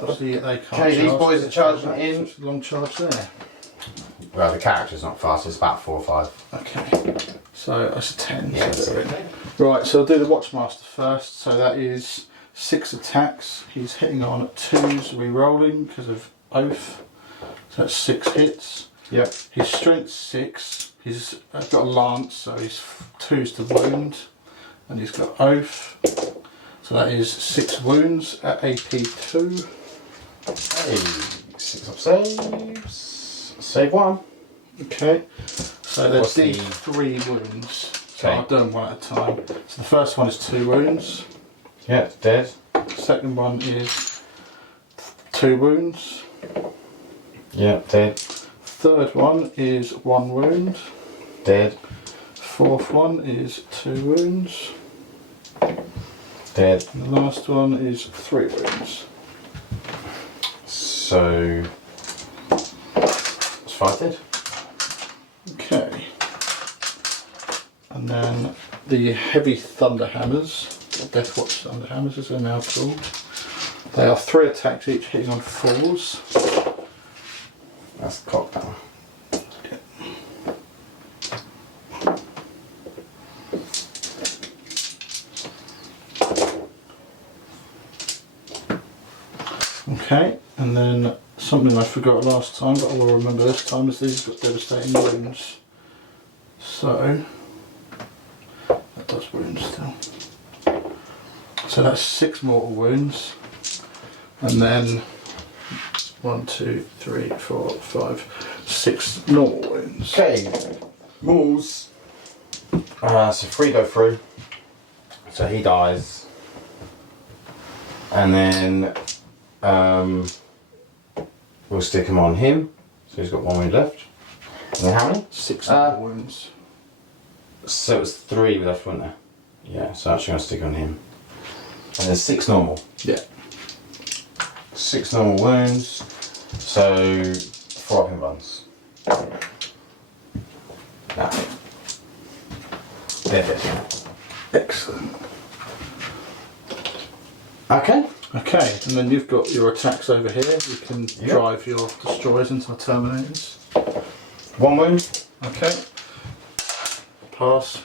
Obviously, they can't. Okay, these charge. boys are charging in. It's a long charge there. Well, the character's not fast. It's about 4 or 5. Okay, so that's a 10. Yeah, So right, so I'll do the Watchmaster first. So that is 6 attacks. He's hitting on 2s, re-rolling because of oath. So that's 6 hits. Yep. His strength's 6. He's got a lance, so he's 2s to wound, and he's got oath. So that is 6 wounds at AP 2. Hey, 6 up saves. Save 1. Okay. So there's What's the- D3 wounds. So Okay. I've done 1 at a time. So the first one is 2 wounds. Yeah, it's dead. The second one is 2 wounds. Yeah, dead. Third one is 1 wound. Dead. Fourth one is 2 wounds. Dead. And the last one is 3 wounds. So it's 5 dead. Okay. And then the heavy thunder hammers, or Deathwatch thunder hammers as they're now called. They are 3 attacks each, hitting on 4s. That's cocked down. Okay, and then something I forgot last time, but I will remember this time, is these got devastating wounds. So that does wounds still. So that's 6 mortal wounds, and then 1, 2, 3, 4, 5, 6 normal wounds. Okay, Mauls. So 3 go through. So he dies. And then we'll stick him on him. So he's got 1 wound left. And then how many? 6 normal wounds. So it was 3 left, weren't there? Yeah, so actually I'm going to stick on him. And there's 6 normal. Yeah. 6 normal wounds. So 4 up in runs. Nah. They're dead. Excellent. Okay. Okay, and then you've got your attacks over here. You can drive your destroyers into the Terminators. 1 wound. Okay. Pass.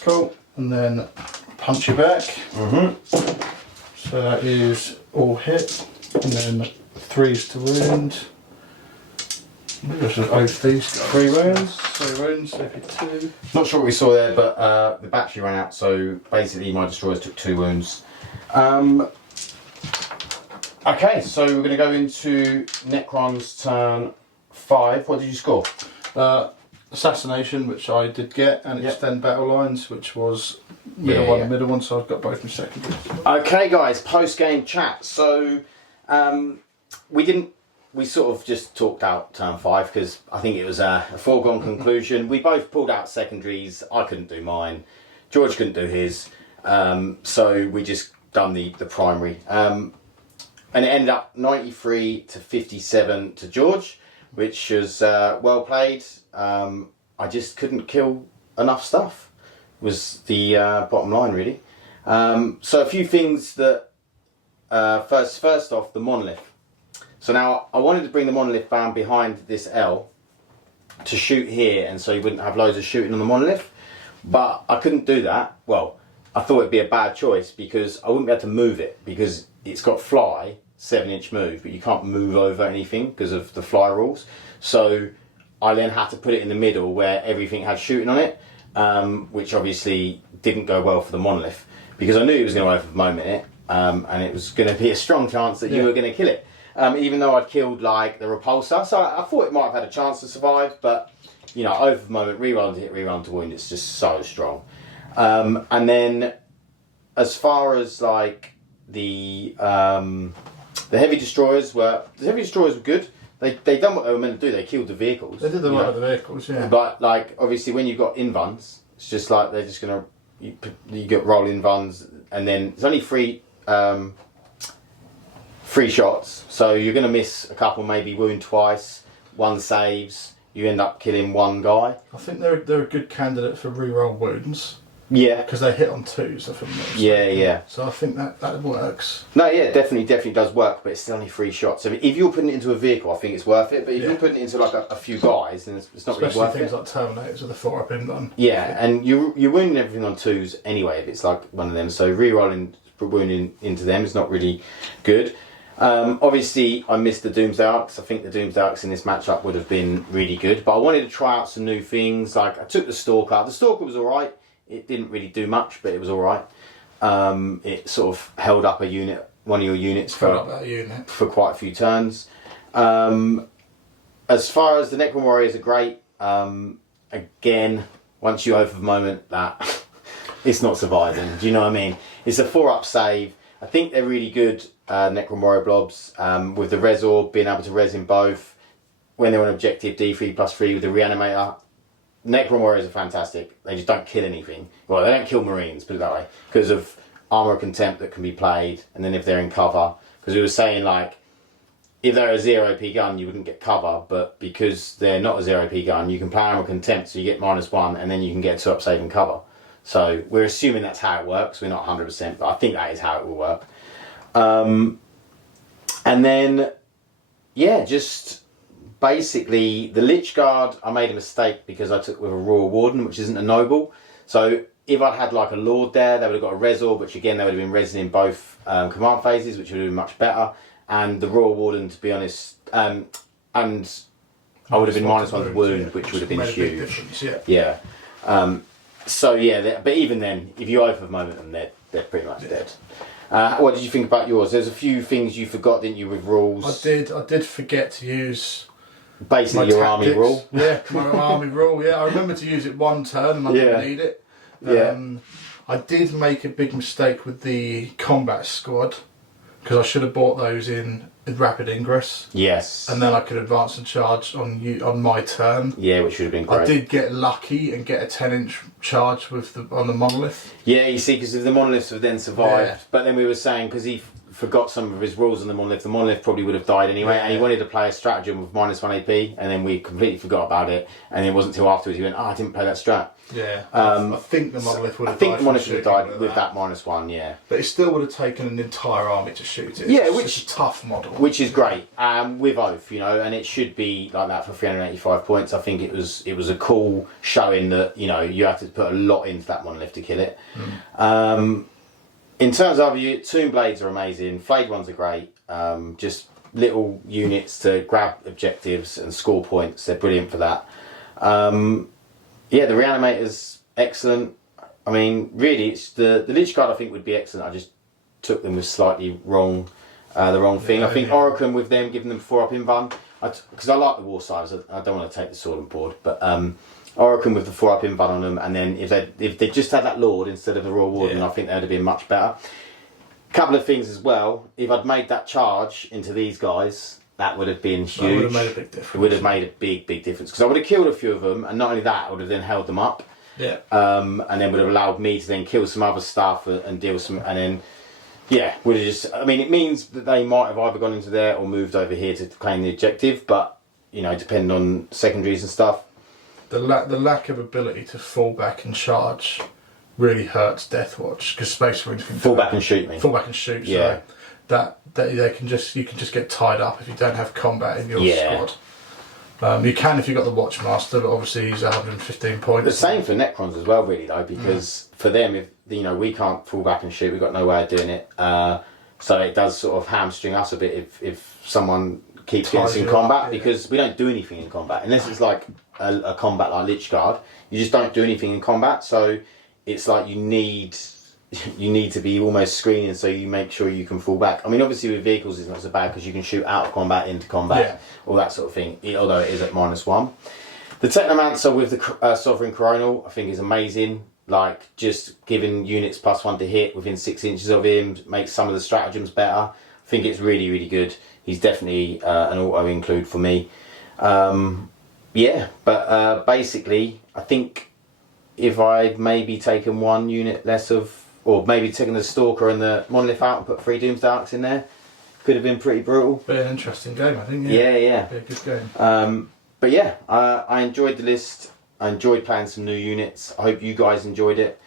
Cool. And then punch you back. So that is all hit. And then 3s to wound. Just oath these guys. 3 wounds. 3 wounds, so if you 2. Not sure what we saw there, but the battery ran out, so basically my destroyers took 2 wounds. Okay, so we're going to go into Necron's turn 5. What did you score? Assassination, which I did get, and extend battle lines, which was middle one and middle one, so I've got both my secondaries. Okay, guys, post game chat. So we sort of just talked out turn 5 because I think it was a foregone conclusion. We both pulled out secondaries. I couldn't do mine. George couldn't do his. So we just done the primary. And it ended up 93 to 57 to George, which was well played. I just couldn't kill enough stuff, was the bottom line, really. So a few things that, first off, the monolith. So now I wanted to bring the monolith down behind this L to shoot here, and so you wouldn't have loads of shooting on the monolith. But I couldn't do that. Well, I thought it'd be a bad choice because I wouldn't be able to move it because it's got fly, 7-inch move, but you can't move over anything because of the fly rules. So I then had to put it in the middle where everything had shooting on it, which obviously didn't go well for the monolith because I knew it was going to overmoment it, and it was going to be a strong chance that you were going to kill it. Even though I'd killed like the repulsor, so I thought it might have had a chance to survive, but you know, overmoment, reroll to hit, reroll to wound, it's just so strong. And then as far as like the heavy destroyers were good. They done what they were meant to do. They killed the vehicles. They did the right with the vehicles, yeah. But like obviously when you've got invuns, it's just like they're just gonna you get roll invuns, and then it's only 3 shots, so you're gonna miss a couple, maybe wound twice, 1 saves. You end up killing 1 guy. I think they're a good candidate for reroll wounds. Yeah, because they hit on 2s. I think. Yeah. So I think that works. No, yeah, definitely does work, but it's still only 3 shots. So if you're putting it into a vehicle, I think it's worth it. But if you're putting it into like a few guys, then it's not especially really worth it. things like Terminators with the 4-up ingun. Yeah, and you're wounding everything on 2s anyway. If it's like one of them, so re-rolling wounding into them is not really good. Obviously, I missed the Doomsday Arcs. I think the Doomsday Arcs in this matchup would have been really good, but I wanted to try out some new things. Like I took the Stalker. The Stalker was all right. It didn't really do much, but it was all right. It sort of held up one of your units for quite a few turns. As far as the Necron Warriors are great. Again, once you overmoment that, it's not surviving. Do you know what I mean? It's a 4-up save. I think they're really good Necron Warrior blobs with the Res Orb, being able to res in both when they're on objective D3+3 with the Reanimator. Necron Warriors are fantastic. They just don't kill anything. Well, they don't kill Marines, put it that way, because of Armour of Contempt that can be played, and then if they're in cover, because we were saying like, if they're a 0p gun, you wouldn't get cover, but because they're not a 0p gun, you can play Armour of Contempt, so you get -1, and then you can get 2-up save and cover. So we're assuming that's how it works. We're not 100%, but I think that is how it will work. And then, yeah, just basically the Lich Guard, I made a mistake because I took with a Royal Warden, which isn't a noble. So if I'd had like a Lord there, they would have got a Res Orb, which again, they would have been resing in both command phases, which would have been much better. And the Royal Warden, to be honest, and I would have been -1 to wound, which would have been huge. Yeah. So yeah, but even then, if you overmoment them, they're pretty much dead. What did you think about yours? There's a few things you forgot, didn't you, with rules? I did forget to use basically your army rule. Yeah, my army rule. Yeah, I remember to use it 1 turn, and I didn't need it. I did make a big mistake with the combat squad because I should have bought those in rapid ingress. Yes. And then I could advance and charge on my turn. Yeah, which would have been great. I did get lucky and get a 10-inch charge on the monolith. Yeah, you see, because if the monoliths have then survived, but then we were saying because he forgot some of his rules on the monolith probably would have died anyway, and he wanted to play a stratagem with -1 AP, and then we completely forgot about it, and it wasn't until afterwards he went, I didn't play that strat. Yeah, I think the monolith would have died. I think the monolith would have died with that -1, yeah. But it still would have taken an entire army to shoot it. Yeah, which is a tough model. Which is great, with Oath, you know, and it should be like that for 385 points. I think it was a cool showing that, you know, you have to put a lot into that monolith to kill it. In terms of Tomb Blades are amazing, Flayed ones are great. Just little units to grab objectives and score points. They're brilliant for that. Yeah, the Reanimator's excellent. I mean, really, it's the Lich Guard I think would be excellent. I just took them with slightly wrong, the wrong thing. I think Orikan with them, giving them 4-up invuln, because I like the War Sides. I don't want to take the sword on board, but Orikan with the 4-up invuln on them, and then if they just had that Lord instead of the Royal Warden, I think they would have been much better. Couple of things as well. If I'd made that charge into these guys, that would have been huge. It would have made a big difference. It would have made a big difference, because I would have killed a few of them, and not only that, I would have then held them up. Yeah. And then would have allowed me to then kill some other stuff and deal with some, and then would have just. I mean, it means that they might have either gone into there or moved over here to claim the objective, but you know, depending on secondaries and stuff. The lack of ability to fall back and charge really hurts Deathwatch, because Space Marines can fall back and shoot me. Fall back and shoot. Yeah. So that you can just get tied up if you don't have combat in your squad. You can if you've got the Watchmaster, but obviously he's 115 points. The same for Necrons as well, really, though, because for them, if you know, we can't fall back and shoot, we've got no way of doing it. So it does sort of hamstring us a bit if someone keeps getting us in combat, because we don't do anything in combat unless it's like a combat like Lich Guard. You just don't do anything in combat, so it's like you need to be almost screening, so you make sure you can fall back. I mean, obviously with vehicles it's not so bad because you can shoot out of combat into combat, all that sort of thing, although it is at -1. The Technomancer with the Sovereign Coronal I think is amazing, like just giving units +1 to hit within 6 inches of him makes some of the stratagems better. I think it's really good. He's definitely an auto include for me. But basically I think if I'd maybe taken one unit less of, or maybe taken the Stalker and the Monolith out and put 3 Doomsday Arcs in there, could have been pretty brutal. Be an interesting game, I think. Yeah. Be a good game. But yeah, I enjoyed the list. I enjoyed playing some new units. I hope you guys enjoyed it.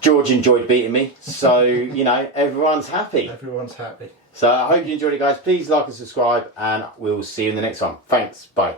George enjoyed beating me, so you know, everyone's happy. Everyone's happy. So I hope you enjoyed it, guys. Please like and subscribe, and we'll see you in the next one. Thanks. Bye.